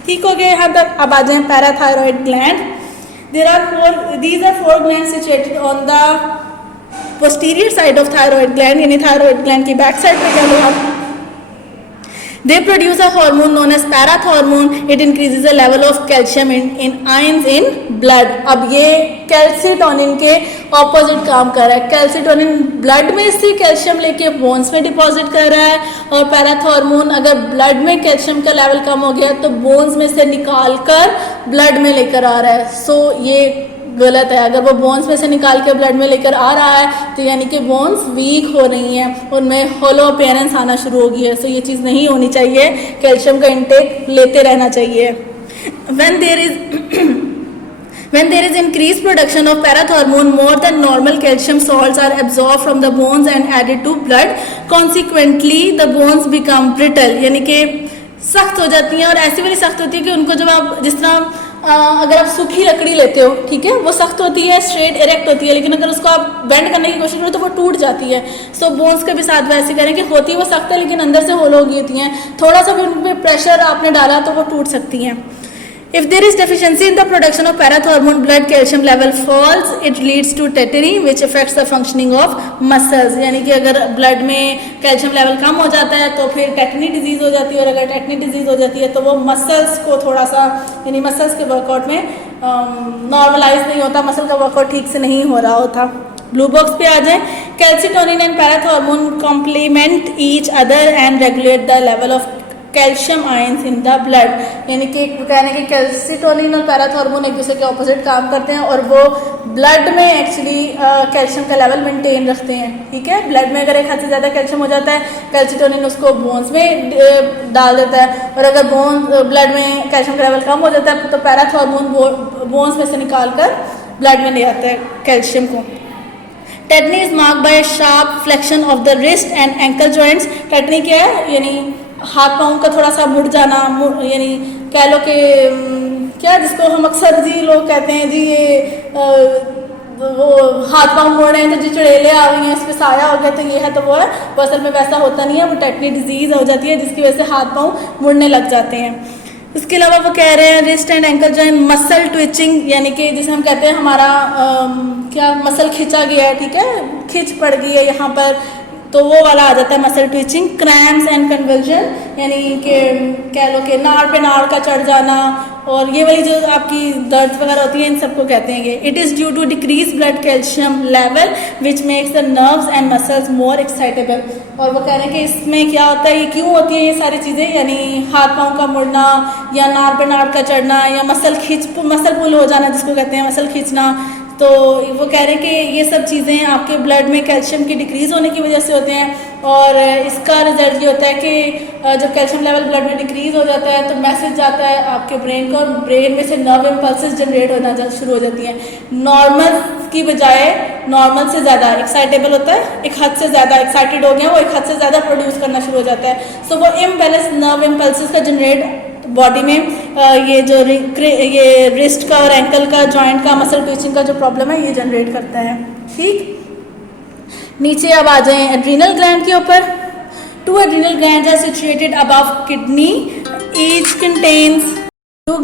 ठीक हो गया यहाँ तक। अब आ जाए parathyroid gland. these are 4 glands situated on the posterior side of thyroid gland, यानी थायराइड ग्लैंड की बैक साइड पे क्या हुआ, they produce a hormone known as parathormone. It increases the level of calcium in ions in blood. अब ये कैल्सीटोनिन के ऑपोजिट काम कर रहा है। कैल्सीटोनिन ब्लड में से कैल्शियम लेके बोन्स में डिपॉजिट कर रहा है, और पैराथॉर्मोन अगर ब्लड में कैल्शियम का लेवल कम हो गया तो बोन्स में से निकाल कर ब्लड में लेकर आ रहा है। सो ये गलत है। अगर वो बोन्स में से निकाल के ब्लड में लेकर आ रहा है तो यानी कि बोन्स वीक हो रही हैं, उनमें होलो अपीयरेंस आना शुरू हो गई है। सो ये चीज़ नहीं होनी चाहिए, कैल्शियम का इंटेक लेते रहना चाहिए। When there is increased production of parathormone, more than normal calcium salts are absorbed from the bones and added to blood. Consequently, the bones become brittle, यानी कि सख्त हो जाती हैं, और ऐसी वाली सख्त होती है कि उनको जब आप जिस तरह अगर आप सूखी लकड़ी लेते हो, ठीक है, वो सख्त होती है, स्ट्रेट इरेक्ट होती है, लेकिन अगर उसको आप बेंड करने की कोशिश करो तो वो टूट जाती है। सो बोन्स के भी साथ वैसे करें कि होती वो सख्त है लेकिन अंदर से होल हो गई होती हैं, थोड़ा सा भी उन पर प्रेशर आपने डाला तो वो टूट सकती हैं। If there is deficiency in the production of parathormone, blood calcium level falls. It leads to tetany, which affects the functioning of muscles. यानी कि अगर ब्लड में कैल्शियम लेवल कम हो जाता है तो फिर टेटनी डिजीज हो जाती है, और अगर टेटनी डिजीज हो जाती है तो वो मसल्स को थोड़ा सा, यानी मसल्स के वर्कआउट में नॉर्मलाइज नहीं होता, मसल का वर्कआउट ठीक से नहीं हो रहा होता। ब्लू बॉक्स पे आ जाए। Calcitonin and parathormone complement each other and regulate the level of calcium ions in the blood. यानी कि कहने कि कैल्सिटोनिन और पैराथॉर्मोन एक दूसरे के ऑपोजिट काम करते हैं और वो ब्लड में एक्चुअली कैल्शियम का लेवल मेंटेन रखते हैं, ठीक है। ब्लड में अगर एक हद से ज़्यादा कैल्शियम हो जाता है, कैल्सिटोनिन उसको बोन्स में डाल देता है, और अगर ब्लड में कैल्शियम का लेवल कम हो जाता है तो पैराथॉर्मोन बोन्स में से निकाल कर ब्लड में ले आता है कैल्शियम को। Tetani is marked by sharp flexion of the wrist and ankle joints. Tetani क्या है, यानी हाथ पाँव का थोड़ा सा मुड़ जाना, यानी कह लो कि क्या, जिसको हम अक्सर जी लोग कहते हैं जी ये वो हाथ पाँव मोड़ रहे हैं तो जी चुड़ैलें आ गई हैं, इस पर साया हो गया तो ये है तो वो है, वो असल में वैसा होता नहीं है, वो टेटनी डिजीज हो जाती है जिसकी वजह से हाथ पाँव मुड़ने लग जाते हैं। इसके अलावा वो कह रहे हैं wrist and ankle joint muscle twitching, यानी कि जिसे हम कहते हैं हमारा क्या मसल खिंचा गया है, ठीक है, खिंच पड़ गई है यहाँ पर, तो वो वाला आ जाता है muscle twitching. Cramps and convulsion, यानी कि कह लो कि नाड़ पे नाड़ का चढ़ जाना, और ये वाली जो आपकी दर्द वगैरह होती है इन सबको कहते हैं ये। It is due to decrease blood calcium level which makes the nerves and muscles more excitable. और वो कह रहे हैं कि इसमें क्या होता है, ये क्यों होती है ये सारी चीज़ें, यानी हाथ पाँव का मुड़ना या नाड़ पे नाड़ का चढ़ना या मसल पुल हो जाना जिसको कहते हैं मसल खींचना, तो वो कह रहे हैं कि ये सब चीज़ें आपके ब्लड में कैल्शियम की डिक्रीज़ होने की वजह से होते हैं, और इसका रिजल्ट ये होता है कि जब कैल्शियम लेवल ब्लड में डिक्रीज़ हो जाता है तो मैसेज जाता है आपके ब्रेन को, और ब्रेन में से नर्व इम्पल्सेस जनरेट होना शुरू हो जाती हैं। नॉर्मल की बजाय नॉर्मल से ज़्यादा एक्साइटेबल होता है, एक हद से ज़्यादा एक्साइटेड हो गया वो एक हद से ज़्यादा प्रोड्यूस करना शुरू हो जाता है। सो वो इम्बैलेंस नर्व इम्पल्सेस का जनरेट बॉडी में ये जो ये रिस्ट का और एंकल का जॉइंट का मसल ट्विचिंग का जो प्रॉब्लम है ये जनरेट करता है, ठीक। नीचे अब आ जाएं एड्रीनल ग्लैंड के ऊपर। 2 adrenal glands are situated above kidney. Each contains 2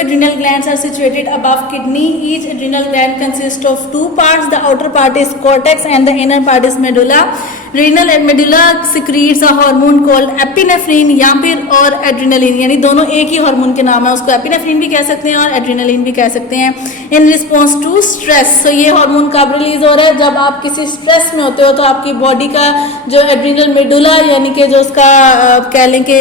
adrenal glands are situated above kidney. Each adrenal gland consists of 2 parts. The outer part is cortex and the inner part is medulla. Renal and medulla secretes a hormone called epinephrine या फिर और एड्रेनालिन, यानी दोनों एक ही हार्मोन के नाम है, उसको एपिनेफ्रीन भी कह सकते हैं और एड्रेनालिन भी कह सकते हैं। इन रिस्पॉन्स टू स्ट्रेस, तो ये हार्मोन कब रिलीज हो रहा है, जब आप किसी स्ट्रेस में होते हो तो आपकी बॉडी का जो एड्रेनल मेडुला यानी कि जो उसका कह लें कि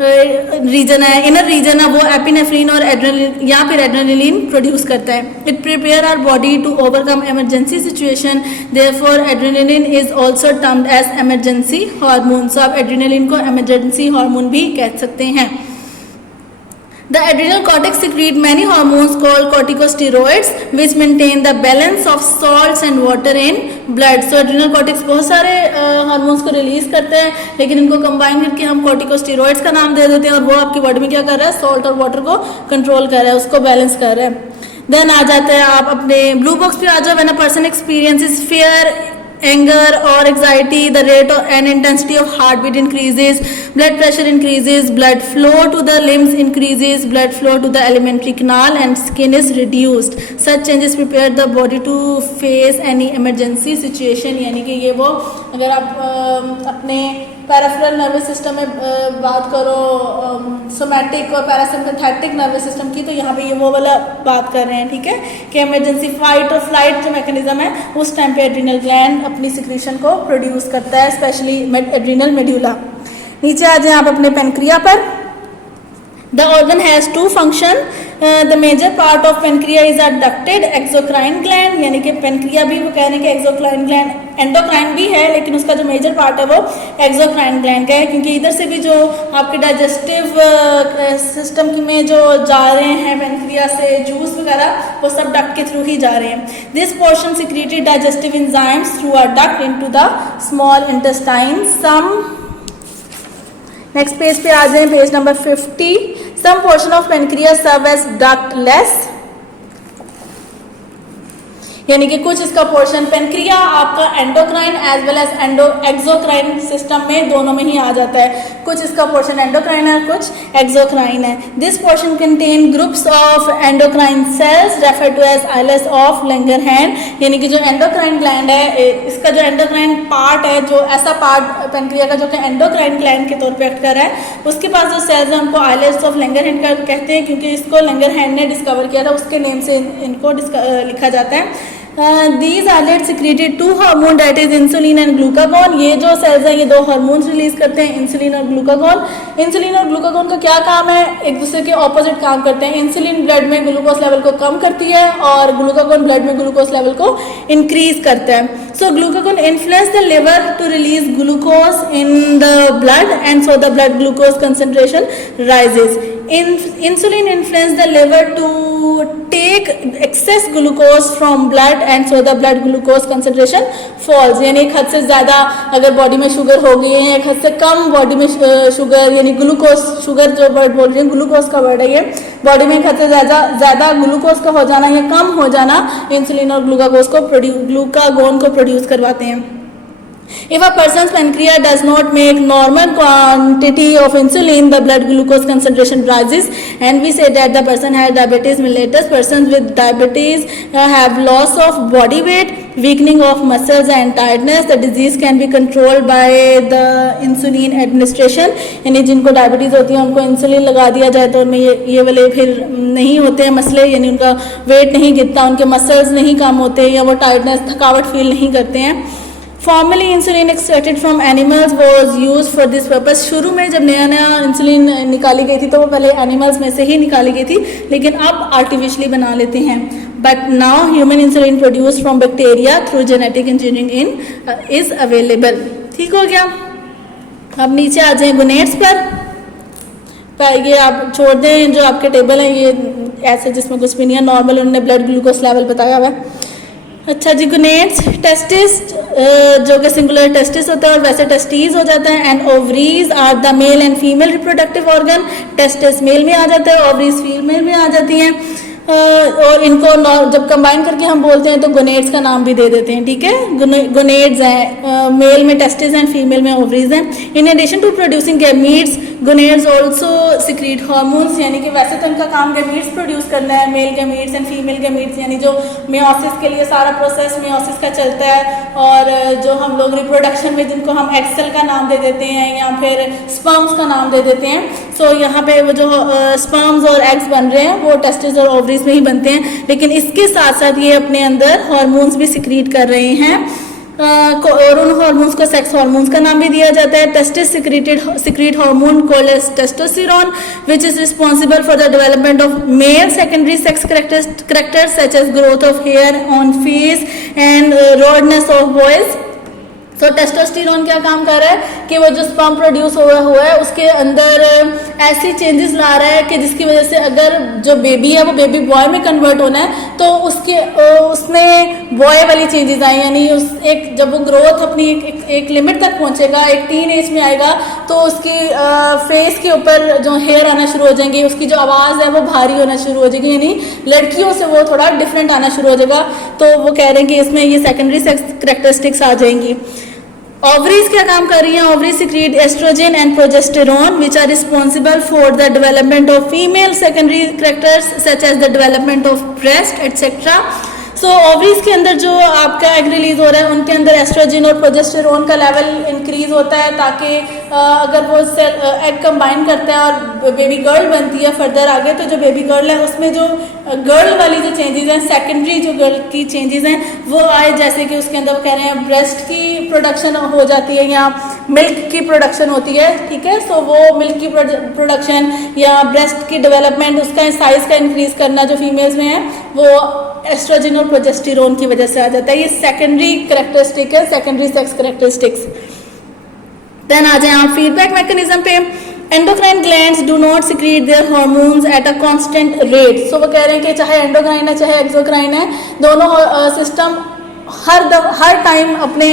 रीजन है, इनर रीजन है, वो एपिनेफ्रीन और एड्रेनालिन या फिर एड्रेनालिन प्रोड्यूस करता है। It prepare our body to overcome emergency situation, therefore adrenaline is also termed as emergency hormone. So आप एड्रेनालिन को इमरजेंसी हार्मोन भी कह सकते हैं। The adrenal cortex secrete many hormones called corticosteroids which maintain the balance of salts and water in blood. So adrenal cortex बहुत सारे हार्मोन्स को रिलीज करते हैं, लेकिन इनको कंबाइन करके हम corticosteroids का नाम दे देते हैं, और वो आपकी बॉडी में क्या कर रहा है, सॉल्ट और वाटर को कंट्रोल कर रहा है, उसको बैलेंस कर रहा है। देन आ जाते हैं आप अपने ब्लू बॉक्स पे आ जाओ। When a person experiences fear, anger or anxiety, the rate and intensity of heartbeat increases, blood pressure increases, blood flow to the limbs increases, blood flow to the alimentary canal and skin is reduced. Such changes prepare the body to face any emergency situation. यानी कि ये वो अगर आप अपने पैराफेरल नर्वस सिस्टम में बात करो, सोमैटिक और पैरासिम्पैथेटिक नर्वस सिस्टम की, तो यहाँ पे ये वो वाला बात कर रहे हैं, ठीक है, कि इमरजेंसी फाइट और फ्लाइट जो मैकेनिज्म है उस टाइम पे एड्रीनल ग्लैंड अपनी सिक्रीशन को प्रोड्यूस करता है, स्पेशली एड्रीनल मेड्यूला। नीचे आ जाए आप अपने पेनक्रिया पर। The organ has 2 function. The major part of pancreas is a ducted exocrine gland, यानी कि पेनक्रिया भी वो कह रहे हैं कि एक्सोक्राइन ग्लैंड एंडोक्राइन भी है, लेकिन उसका जो मेजर पार्ट है वो एक्सोक्राइन ग्लैंड का है, क्योंकि इधर से भी जो आपके डाइजेस्टिव सिस्टम में जो जा रहे हैं पेनक्रिया से जूस वगैरह, वो सब डक्ट के थ्रू ही जा रहे हैं। This portion secreted digestive enzymes through a duct into the small intestine. सम नेक्स्ट पेज पे आ जाए, page number 50। Some portion of pancreas serve as ductless, यानी कि कुछ इसका पोर्शन पेनक्रिया आपका endocrine as well as exocrine system में दोनों में ही आ जाता है। कुछ इसका पोर्शन एंडोक्राइन है, कुछ एक्सोक्राइन है। This portion contain groups of endocrine cells refer to as islets of Langerhans, यानी कि जो एंडोक्राइन ग्लैंड है, इसका जो एंडोक्राइन पार्ट है, जो ऐसा पार्ट पेनक्रिया का जो कि एंडोक्राइन ग्लैंड के तौर पर एक्ट कर रहा है, उसके पास जो सेल्स हैं उनको आइलेट्स ऑफ लैंगरहैंस कहते हैं, क्योंकि इसको लैंगरहैंस ने डिस्कवर किया था, उसके नेम से इनको लिखा जाता है। These islets secreted two hormone that is insulin and glucagon। ये जो सेल्स हैं ये दो हार्मोन्स रिलीज करते हैं, इंसुलिन और ग्लूकागॉन। इंसुलिन और ग्लूकागॉन का क्या काम है, एक दूसरे के ऑपोजिट काम करते हैं। इंसुलिन ब्लड में ग्लूकोज लेवल को कम करती है और ग्लूकागॉन ब्लड में ग्लूकोज लेवल को इंक्रीज करता है। So glucagon influence the liver to release glucose in the blood and so the blood glucose concentration rises. Insulin influence the liver to take excess glucose from blood and so the blood glucose concentration falls। यानी एक हद से ज़्यादा अगर बॉडी में शुगर हो गई है, एक हद से कम बॉडी में शुगर यानी ग्लूकोज, शुगर जो वर्ड बोल रही है ग्लूकोज का वर्ड है ये, बॉडी में एक हद से ज़्यादा ग्लूकोज का हो जाना या कम हो जाना इंसुलिन और ग्लूकागोन को प्रोड्यूस करवाते हैं। If a person's pancreas does not make normal quantity of insulin, the blood glucose concentration rises, and we say that the person has diabetes mellitus। Persons with diabetes have loss of body weight, weakening of muscles and tiredness। The disease can be controlled by the insulin administration। यानी जिनको डायबिटीज़ होती है उनको इंसुलिन लगा दिया जाए तो उनमें ये वाले फिर नहीं होते हैं मसले, यानी उनका वेट नहीं गिरता, उनके मसल्स नहीं कम होते या वो टायर्डनेस थकावट फील नहीं करते हैं। Formerly insulin extracted from animals was used for this purpose। शुरू में जब नया इंसुलिन निकाली गई थी तो वो पहले एनिमल्स में से ही निकाली गई थी, लेकिन अब आर्टिफिशियली बना लेते हैं। But now human insulin produce from bacteria through genetic engineering is available. ठीक हो गया। अब नीचे आ जाए गोनेड्स पर ये आप छोड़ दें, जो आपके टेबल है ये ऐसे जिसमें कुछ भी नहीं है, नॉर्मल उन्होंने ब्लड ग्लूकोज लेवल बताया हुआ है। अच्छा जी, गोनेड्स, टेस्टिस जो कि सिंगुलर टेस्टिस होता है और वैसे टेस्टीज हो जाता है। And ovaries are the male and female reproductive organ. Testis male में आ जाता है, ओवरीज फीमेल में आ जाती हैं। और इनको जब कंबाइन करके हम बोलते हैं तो गोनेड्स का नाम भी दे देते हैं। ठीक है, गोनेड्स हैं, मेल में टेस्टिस एंड फीमेल में ओवरीज हैं। In addition to producing gametes, gonads also secrete hormones, यानी कि वैसे तो इनका काम गैमीट्स प्रोड्यूस करना है, male gametes and female gametes, यानी जो मियोसिस के लिए सारा प्रोसेस मियोसिस का चलता है, और जो हम लोग रिप्रोडक्शन में जिनको हम एक्सेल का नाम दे देते हैं या फिर स्पर्म्स का नाम दे देते हैं। सो यहाँ पे वो जो स्पर्म्स और एग्स बन रहे हैं वो टेस्टिस और ओवरीज में ही बनते हैं, लेकिन इसके साथ साथ ये अपने अंदर हार्मोन्स भी सिक्रीट कर रहे हैं। और उन हार्मोन्स को सेक्स हार्मोन्स का नाम भी दिया जाता है। Testis secrete hormone called as testosterone which is responsible for the development of male secondary sex characters such as growth of hair on face and roughness of voice. तो टेस्टोस्टेरोन क्या काम कर रहा है कि वो जो स्पर्म प्रोड्यूस हुआ है उसके अंदर ऐसी चेंजेस ला रहा है कि जिसकी वजह से अगर जो बेबी है वो बेबी बॉय में कन्वर्ट होना है तो उसमें बॉय वाली चेंजेस आई, यानी जब वो ग्रोथ अपनी एक लिमिट तक पहुंचेगा, एक टीन एज में आएगा तो उसकी फेस के ऊपर जो हेयर आना शुरू हो जाएंगे, उसकी जो आवाज़ है वो भारी होना शुरू हो जाएगी, यानी लड़कियों से वो थोड़ा डिफरेंट आना शुरू हो जाएगा। तो वो कह रहे हैं कि इसमें ये सेकेंडरी सेक्स कैरेक्टरिस्टिक्स आ जाएंगी। ओवरीज क्या काम कर रही हैं? Ovaries secrete estrogen and progesterone which are responsible for the development of female secondary characters such as the development of breast etcetera. So ovaries के अंदर जो आपका एग रिलीज हो रहा है उनके अंदर एस्ट्रोजन और प्रोजेस्टेरोन का लेवल इंक्रीज होता है ताकि अगर वो एग कंबाइन करता है और बेबी गर्ल बनती है फर्दर आगे, तो जो बेबी गर्ल है उसमें जो गर्ल वाली जो चेंजेस हैं, सेकेंडरी जो गर्ल की चेंजेस हैं वो आए, जैसे कि उसके अंदर वो कह रहे हैं ब्रेस्ट की प्रोडक्शन हो जाती है या मिल्क की प्रोडक्शन होती है। ठीक है, सो वो मिल्क की प्रोडक्शन या ब्रेस्ट की डेवलपमेंट, उसका साइज का इंक्रीज करना जो फीमेल्स में है वो एस्ट्रोजन और प्रोजेस्टेरोन की वजह से आ जाता है। ये सेकेंडरी कैरेक्टरिस्टिक है, सेकेंडरी सेक्स कैरेक्टरिस्टिक्स। देन आ जाए आप फीडबैक मैकेनिज्म पे। Endocrine glands do not secrete their hormones at a constant rate. So वो कह रहे हैं कि चाहे एंडोक्राइन है चाहे एक्सोक्राइन है, दोनों सिस्टम हर टाइम अपने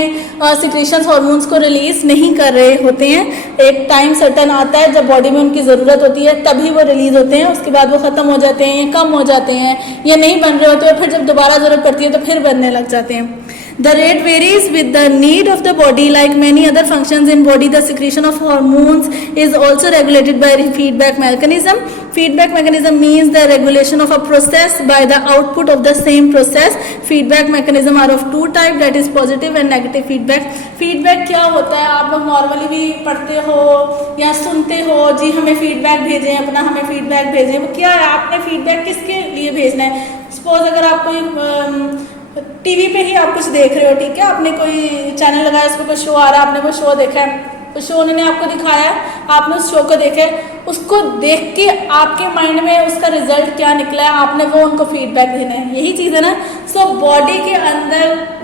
सिक्रेशंस हार्मोन्स को रिलीज़ नहीं कर रहे होते हैं। एक टाइम सर्टन आता है जब बॉडी में उनकी ज़रूरत होती है तभी वो रिलीज़ होते हैं, उसके बाद वो ख़त्म हो जाते हैं या कम हो जाते हैं या नहीं बन रहे होते हैं, फिर जब दोबारा ज़रूरत पड़ती है तो फिर बनने लग जाते हैं। The rate varies with the need of the body. Like many other functions in body, the secretion of hormones is also regulated by feedback mechanism. Feedback mechanism means the regulation of a process by the output of the same process. Feedback mechanism are of two types, that is positive and negative feedback. Feedback क्या होता है, आप लोग नॉर्मली भी पढ़ते हो या सुनते हो, जी हमें फीडबैक भेजें, अपना हमें फीडबैक भेजें। वो क्या है, आपने फीडबैक किसके लिए भेजना है? सपोज अगर आप कोई टीवी पे ही आप कुछ देख रहे हो, ठीक है, आपने कोई चैनल लगाया, उस पर कोई शो आ रहा है, आपने कोई शो देखा है, तो शो उन्होंने आपको दिखाया, आपने उस शो को देखा है, उसको देख के आपके माइंड में उसका रिजल्ट क्या निकला है, आपने वो उनको फीडबैक देना है, यही चीज़ है ना। सो बॉडी के अंदर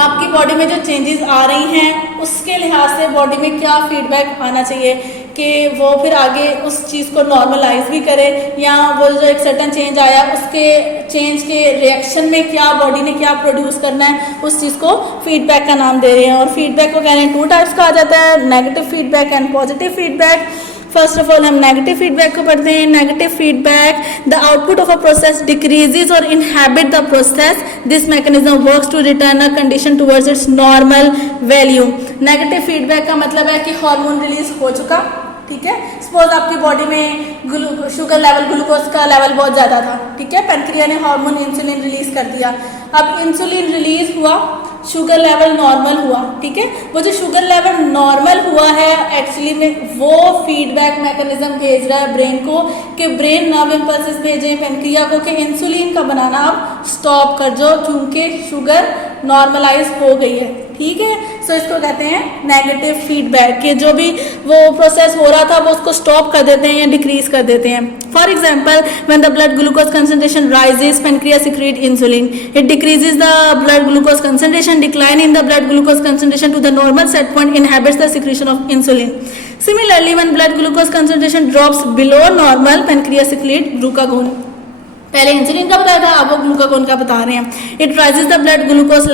आपकी बॉडी में जो चेंजेस आ रही हैं उसके लिहाज से बॉडी में क्या फीडबैक आना चाहिए कि वो फिर आगे उस चीज़ को नॉर्मलाइज भी करे, या वो जो एक सर्टन चेंज आया उसके चेंज के रिएक्शन में क्या बॉडी ने क्या प्रोड्यूस करना है, उस चीज़ को फीडबैक का नाम दे रहे हैं। और फीडबैक को कह रहे हैं टू टाइप्स का आ जाता है, negative feedback and positive feedback. First of all हम नेगेटिव फीडबैक को पढ़ते हैं। Negative feedback, the output of a process decreases और inhibit the process, this mechanism works to return a condition towards its normal value. Negative feedback का मतलब है कि हार्मोन रिलीज हो चुका, ठीक है, सपोज आपकी बॉडी में शुगर लेवल, ग्लूकोज का लेवल बहुत ज़्यादा था, ठीक है, पैनक्रिया ने हार्मोन इंसुलिन रिलीज कर दिया, अब इंसुलिन रिलीज हुआ, शुगर लेवल नॉर्मल हुआ, ठीक है, वो जो शुगर लेवल नॉर्मल हुआ है एक्चुअली में वो फीडबैक मैकेनिज्म भेज रहा है ब्रेन को कि ब्रेन नर्व इम्पल्सेस भेजे पैनक्रिया को कि इंसुलिन का बनाना आप स्टॉप कर दो क्योंकि शुगर नॉर्मलाइज हो गई है, ठीक है। सो इसको कहते हैं नेगेटिव फीडबैक, कि जो भी वो प्रोसेस हो रहा था वो उसको स्टॉप कर देते हैं या डिक्रीज कर देते हैं। For example, when the blood glucose concentration rises, pancreas secrete insulin, it decreases the blood glucose concentration, decline in the blood glucose concentration to the normal set point inhibits the secretion of insulin. Similarly, when blood glucose concentration drops below normal, pancreas secrete glucagon. पहले इंसुलिन का बताया था, अब वो ग्लूकागोन का बता रहे हैं। It rises the blood glucose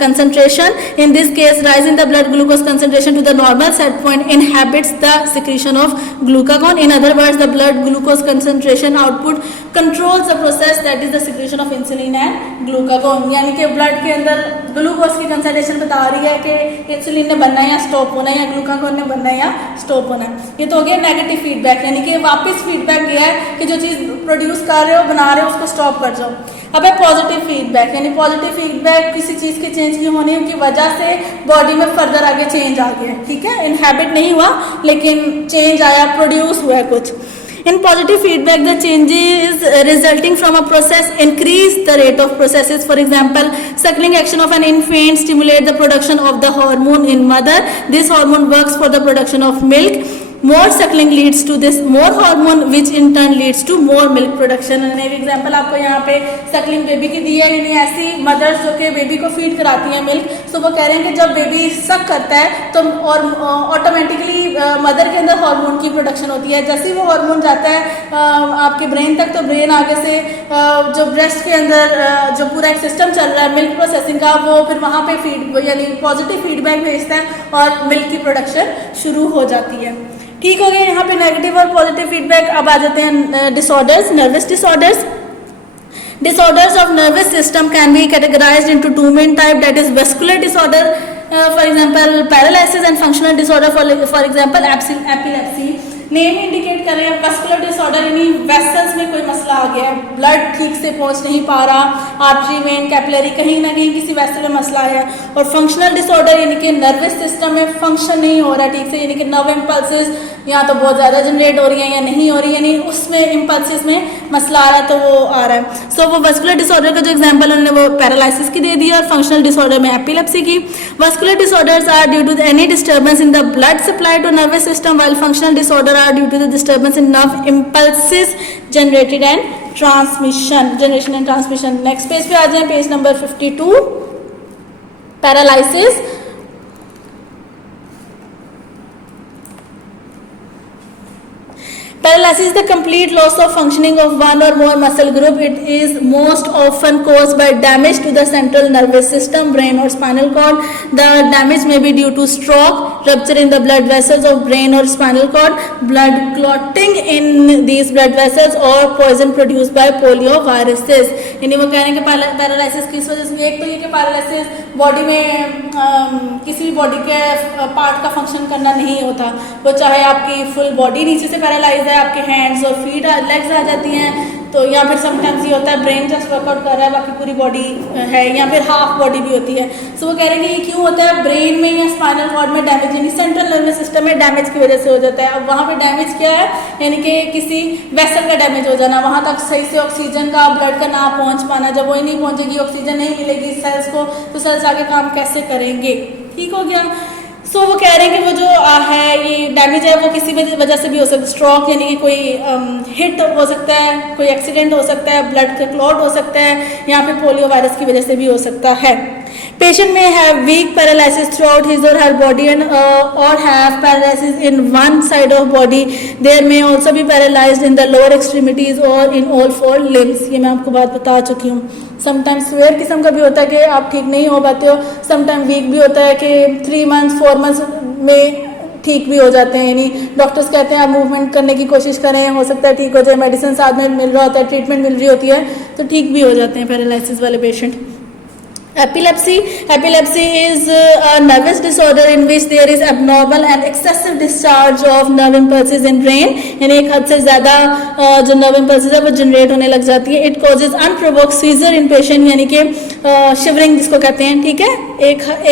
concentration, in this case rise in the blood glucose concentration to the normal set point inhibits the secretion of glucagon. In other words, the blood glucose concentration output controls the process that is the secretion of insulin and glucagon. यानी कि ब्लड के अंदर ग्लूकोज की कंसंट्रेशन बता रही है कि इंसुलिन ने बनना है या स्टॉप होना है, या ग्लूकागोन ने बनना है या स्टॉप होना है। ये तो हो गया नेगेटिव फीडबैक, यानी कि वापस फीडबैक दिया है कि जो चीज़ प्रोड्यूस कर रहे हो, बना रहे हो, उसको स्टॉप कर जाओ। अब है पॉजिटिव फीडबैक, यानी पॉजिटिव फीडबैक किसी चीज़ के चेंज की होने की वजह से बॉडी में फर्दर आगे चेंज आ गया, ठीक है, इनहैबिट नहीं हुआ लेकिन चेंज आया, प्रोड्यूस हुआ है कुछ। In positive feedback, the changes resulting from a process increase the rate of processes. For example, suckling action of an infant stimulate the production of the hormone in mother. This hormone works for the production of milk. More suckling leads to this more hormone, which in turn leads to more milk production. And एक एग्जाम्पल आपको यहाँ पे suckling बेबी की दी है, यानी ऐसी मदर्स जो कि बेबी को फीड कराती हैं मिल्क, तो वो कह रहे हैं कि जब बेबी सक करता है तो और ऑटोमेटिकली मदर के अंदर हार्मोन की प्रोडक्शन होती है। जैसे ही वो हार्मोन जाता है आपके ब्रेन तक, तो ब्रेन आगे से जो ब्रेस्ट के अंदर जो पूरा एक सिस्टम चल रहा है मिल्क प्रोसेसिंग का, वो फिर वहाँ पे फीड यानी पॉजिटिव फीडबैक भेजता है और मिल्क की प्रोडक्शन शुरू हो जाती है। ठीक हो गया यहाँ पे नेगेटिव और पॉजिटिव फीडबैक। अब आ जाते हैं disorders, nervous disorders. Disorders of nervous system can be categorized into two main types, that is vascular disorder, for example paralysis, and functional disorder, for example epilepsy. Name indicate कर रहे हैं वस्कुलर डिसऑर्डर, यानी वेसल्स में कोई मसला आ गया है, ब्लड ठीक से पहुंच नहीं पा रहा, आर्टरी वेन कैपिलरी कहीं ना कहीं किसी वेसल में मसला है। और फंक्शनल डिसऑर्डर यानी कि नर्वस सिस्टम में फंक्शन नहीं हो रहा ठीक से, यानी कि नर्व इम्पल्सेस या तो बहुत ज़्यादा जनरेट हो रही है या नहीं हो रही, यानी उसमें इम्पल्सेस में मसला आ रहा है तो वो आ रहा है। सो वो वस्कुलर डिसऑर्डर का जो एग्जाम्पल उन्होंने वो पैरालिसिस की दे दिया, और फंक्शनल डिसऑर्डर में एपिलेप्सी की। Vascular disorders are due to any disturbance in the blood supply to nervous system, while functional disorder are due to the disturbance in nerve impulses generated and generation and transmission. Next page पे आ जाए, page number 52, paralysis. Paralysis is the complete loss of functioning of one or more muscle group. It is most often caused by damage to the central nervous system, brain or spinal cord. The damage may be due to stroke, rupture in the blood vessels of brain or spinal cord, blood clotting in these blood vessels or poison produced by polioviruses. यानी वो कह रहे हैं कि पैरालिसिस किस वजह से, एक तो ये कि पैरालिसिस बॉडी में किसी भी बॉडी के पार्ट का फंक्शन करना नहीं होता, वो चाहे आपकी फुल बॉडी नीचे से पैरालाइज है, आपके हैंड्स और फीट लेग्स आ जाती हैं, तो या फिर समटाइम्स ये होता है ब्रेन जस्ट वर्कआउट कर रहा है, बाकी पूरी बॉडी है, या फिर हाफ बॉडी भी होती है। सो वो कह रहे हैं कि ये क्यों होता है, ब्रेन में या स्पाइनल कॉर्ड में डैमेज यानी सेंट्रल नर्वस सिस्टम में डैमेज की वजह से हो जाता है। अब वहाँ पे डैमेज क्या है, यानी कि किसी वेसल का डैमेज हो जाना, वहाँ तक सही से ऑक्सीजन का ब्लड का ना पहुँच पाना, जब वही नहीं पहुँचेगी, ऑक्सीजन नहीं मिलेगी सेल्स को, तो सेल्स आगे काम कैसे करेंगे। ठीक हो गया। सो वो कह रहे हैं कि वो जो है ये डैमेज है वो किसी भी वजह से भी हो सकता है, स्ट्रोक यानी कि कोई हिट हो सकता है, कोई एक्सीडेंट हो सकता है, ब्लड का क्लॉट हो सकता है, यहाँ पे पोलियो वायरस की वजह से भी हो सकता है। Patient may have weak paralysis throughout his or her body and or have paralysis in one side of body. There may also be paralyzed in the lower extremities or in all four limbs. ये मैं आपको बात बता चुकी हूँ। समटाइम्स स्वेयर किस्म का भी होता है कि आप ठीक नहीं हो पाते हो, समटाइम वीक भी होता है कि 3 months 4 months में ठीक भी हो जाते हैं, यानी डॉक्टर्स कहते हैं आप मूवमेंट करने की कोशिश करें, हो सकता है ठीक हो जाए, मेडिसिन साथ में मिल रहा होता है, ट्रीटमेंट मिल रही होती है, तो ठीक भी हो जाते हैं पैरालिसिस वाले patient. Epilepsy is a nervous disorder in which there is abnormal and excessive discharge of nerve impulses in brain, यानी एक हद से ज़्यादा जो nerve impulses है वो जनरेट होने लग जाती है। It causes unprovoked seizure in patient, यानी कि शिवरिंग जिसको कहते हैं, ठीक है,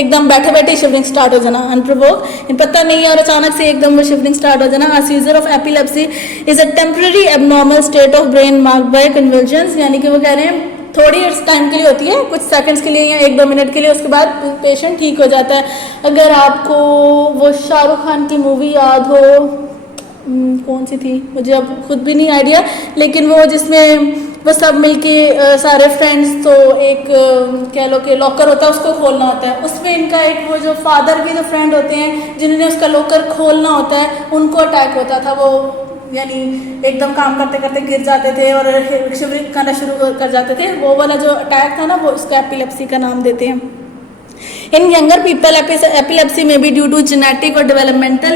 एकदम बैठे बैठे शिवरिंग स्टार्ट हो जाना, अनप्रोवोक्ड, पता नहीं है और अचानक से एकदम वो शिवरिंग स्टार्ट हो जाना। A seizure of epilepsy is a temporary abnormal state of brain marked by convulsions, यानी कि वो कह रहे हैं थोड़ी टाइम के लिए होती है, कुछ सेकंड्स के लिए या 1-2 मिनट के लिए, उसके बाद पेशेंट ठीक हो जाता है। अगर आपको वो शाहरुख खान की मूवी याद हो, कौन सी थी मुझे अब खुद भी नहीं आइडिया, लेकिन वो जिसमें वो सब मिलके सारे फ्रेंड्स, तो एक कह लो कि लॉकर होता है उसको खोलना होता है, उसमें इनका एक वो जो फादर के जो फ्रेंड होते हैं जिन्होंने उसका लॉकर खोलना होता है उनको अटैक होता था, वो यानी एकदम काम करते करते गिर जाते थे और शिवरिंग करना शुरू कर जाते थे, वो वाला जो अटैक था ना वो उसको एपिलेप्सी का नाम देते हैं। In younger people, epilepsy may be due to genetic or developmental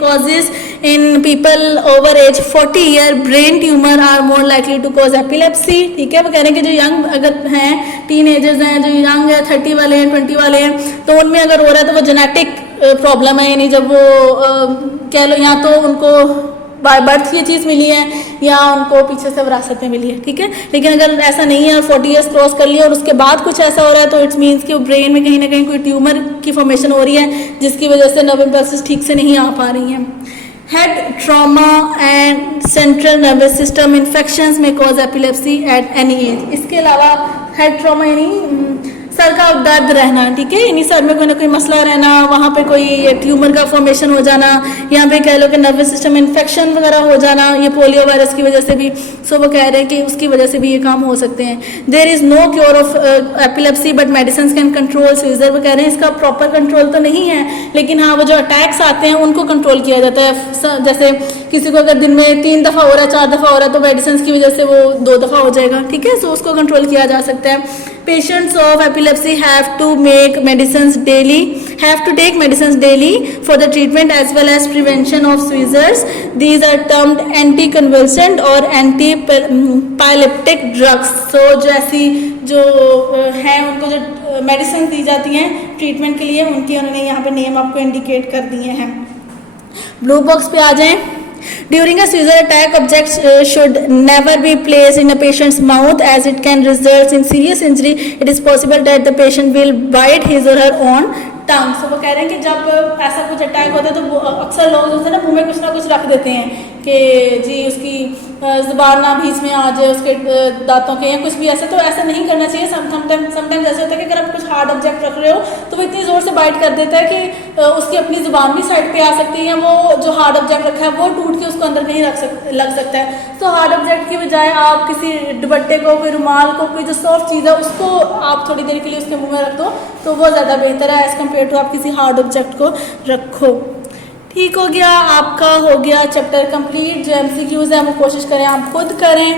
causes. In people over age 40 year, brain tumor are more likely to cause epilepsy. ठीक है, वो कह रहे हैं कि जो यंग अगर हैं, टीनेजर्स हैं, जो यंग है 30 वाले हैं, 20 वाले हैं, तो उनमें अगर हो रहा है तो वो जेनेटिक प्रॉब्लम है, यानी जब वो कह लो या तो उनको बाय बर्थ ये चीज़ मिली है या उनको पीछे से विरासत में मिली है, ठीक है। लेकिन अगर ऐसा नहीं है और 40 ईयर्स क्रॉस कर लिया और उसके बाद कुछ ऐसा हो रहा है तो इट्स मीन्स कि वो ब्रेन में कहीं ना कहीं कोई ट्यूमर की फॉर्मेशन हो रही है जिसकी वजह से नर्व इम्पल्सेस ठीक से नहीं आ पा रही हैं। Head trauma and central nervous system infections में cause epilepsy at any age. इसके अलावा हेड ट्रॉमा यानी सर का दर्द रहना, ठीक है, यानी सर में कोई ना कोई मसला रहना, वहाँ पे कोई ट्यूमर का फॉर्मेशन हो जाना, यहाँ पे कह लो कि नर्वस सिस्टम इन्फेक्शन वगैरह हो जाना, ये पोलियो वायरस की वजह से भी, सो वो कह रहे हैं कि उसकी वजह से भी ये काम हो सकते हैं। There is no cure of epilepsy but medicine can control seizure. वो कह रहे हैं इसका प्रॉपर कंट्रोल तो नहीं है, लेकिन हाँ वो जो अटैक्स आते हैं उनको कंट्रोल किया जाता है। जैसे किसी को अगर दिन में 3 दफ़ा हो रहा है, 4 दफ़ा हो रहा है, तो मेडिसिन की वजह से वो 2 दफ़ा हो जाएगा, ठीक है, सो उसको कंट्रोल किया जा सकता है। Patients of epilepsy have to take medicines daily for the treatment as well as prevention of seizures. These are termed anticonvulsant or antiepileptic drugs. So जैसी जो हैं उनको जो मेडिसिन दी जाती हैं ट्रीटमेंट के लिए, उनकी उन्होंने यहाँ पे नेम आपको इंडिकेट कर दिए हैं। ब्लू बॉक्स पे आ जाएं। During a seizure attack, objects should never be placed in a patient's mouth as it can result in serious injury. It is possible that the patient will bite his or her own tongue. So वो कह रहे हैं कि जब ऐसा कुछ अटैक होता है तो अक्सर लोग जो है ना मुंह में कुछ ना कुछ रख देते हैं कि जी उसकी ज़ुबान ना बीच में आ जाए, उसके दांतों के या कुछ भी ऐसा, तो ऐसा नहीं करना चाहिए। समटाइम्स ऐसा होता है कि अगर आप कुछ हार्ड ऑब्जेक्ट रख रहे हो तो वो इतनी ज़ोर से बाइट कर देता है कि उसकी अपनी ज़ुबान भी साइड पे आ सकती है, वो जो हार्ड ऑब्जेक्ट रखा है वो टूट के उसको अंदर कहीं लग सकता है। तो हार्ड ऑब्जेक्ट की बजाय आप किसी दुपट्टे को, कोई रुमाल को, कोई जो सॉफ्ट चीज़ है उसको आप थोड़ी देर के लिए उसके मुँह में रख दो तो वो ज़्यादा बेहतर है एज़ कम्पेयर टू आप किसी हार्ड ऑब्जेक्ट को रखो, ठीक हो गया, आपका हो गया चैप्टर कंप्लीट। जो एमसीक्यूज है वो कोशिश करें आप खुद करें।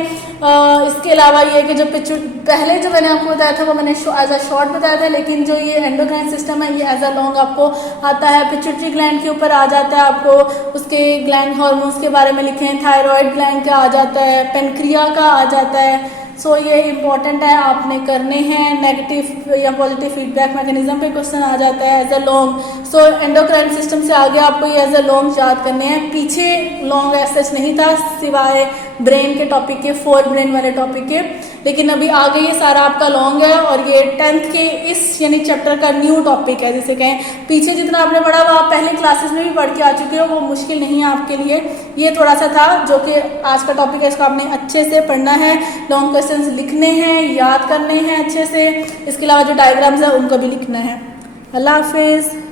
इसके अलावा ये कि जो पहले जो मैंने आपको बताया था वो मैंने एज अ शॉर्ट बताया था, लेकिन जो ये एंडोक्राइन सिस्टम है ये एज अ लॉन्ग आपको आता है। पिट्यूटरी ग्लैंड के ऊपर आ जाता है, आपको उसके ग्लैंड हार्मोन्स के बारे में लिखे हैं, थायराइड ग्लैंड का आ जाता है, पेनक्रिया का आ जाता है। सो ये इम्पॉर्टेंट है, आपने करने हैं। नेगेटिव या पॉजिटिव फीडबैक मैकेनिज्म पे क्वेश्चन आ जाता है as a long. So endocrine system से आगे आपको ये एज अ लॉन्ग याद करने हैं। पीछे लॉन्ग एसेस नहीं था सिवाय ब्रेन के टॉपिक के, 4 ब्रेन वाले टॉपिक के, लेकिन अभी आगे ये सारा आपका लॉन्ग है और ये 10th के इस यानी चैप्टर का न्यू टॉपिक है जिसे कहें। पीछे जितना आपने पढ़ा वो आप पहले क्लासेस में भी पढ़ के आ चुके हो, वो मुश्किल नहीं है आपके लिए। ये थोड़ा सा था जो कि आज का टॉपिक है, इसको आपने अच्छे से पढ़ना है। लॉन्ग क्वेश्चंस लिखने हैं, याद करने हैं अच्छे से। इसके अलावा जो डायग्राम्स है उनको भी लिखना है। अल्लाह हाफिज़।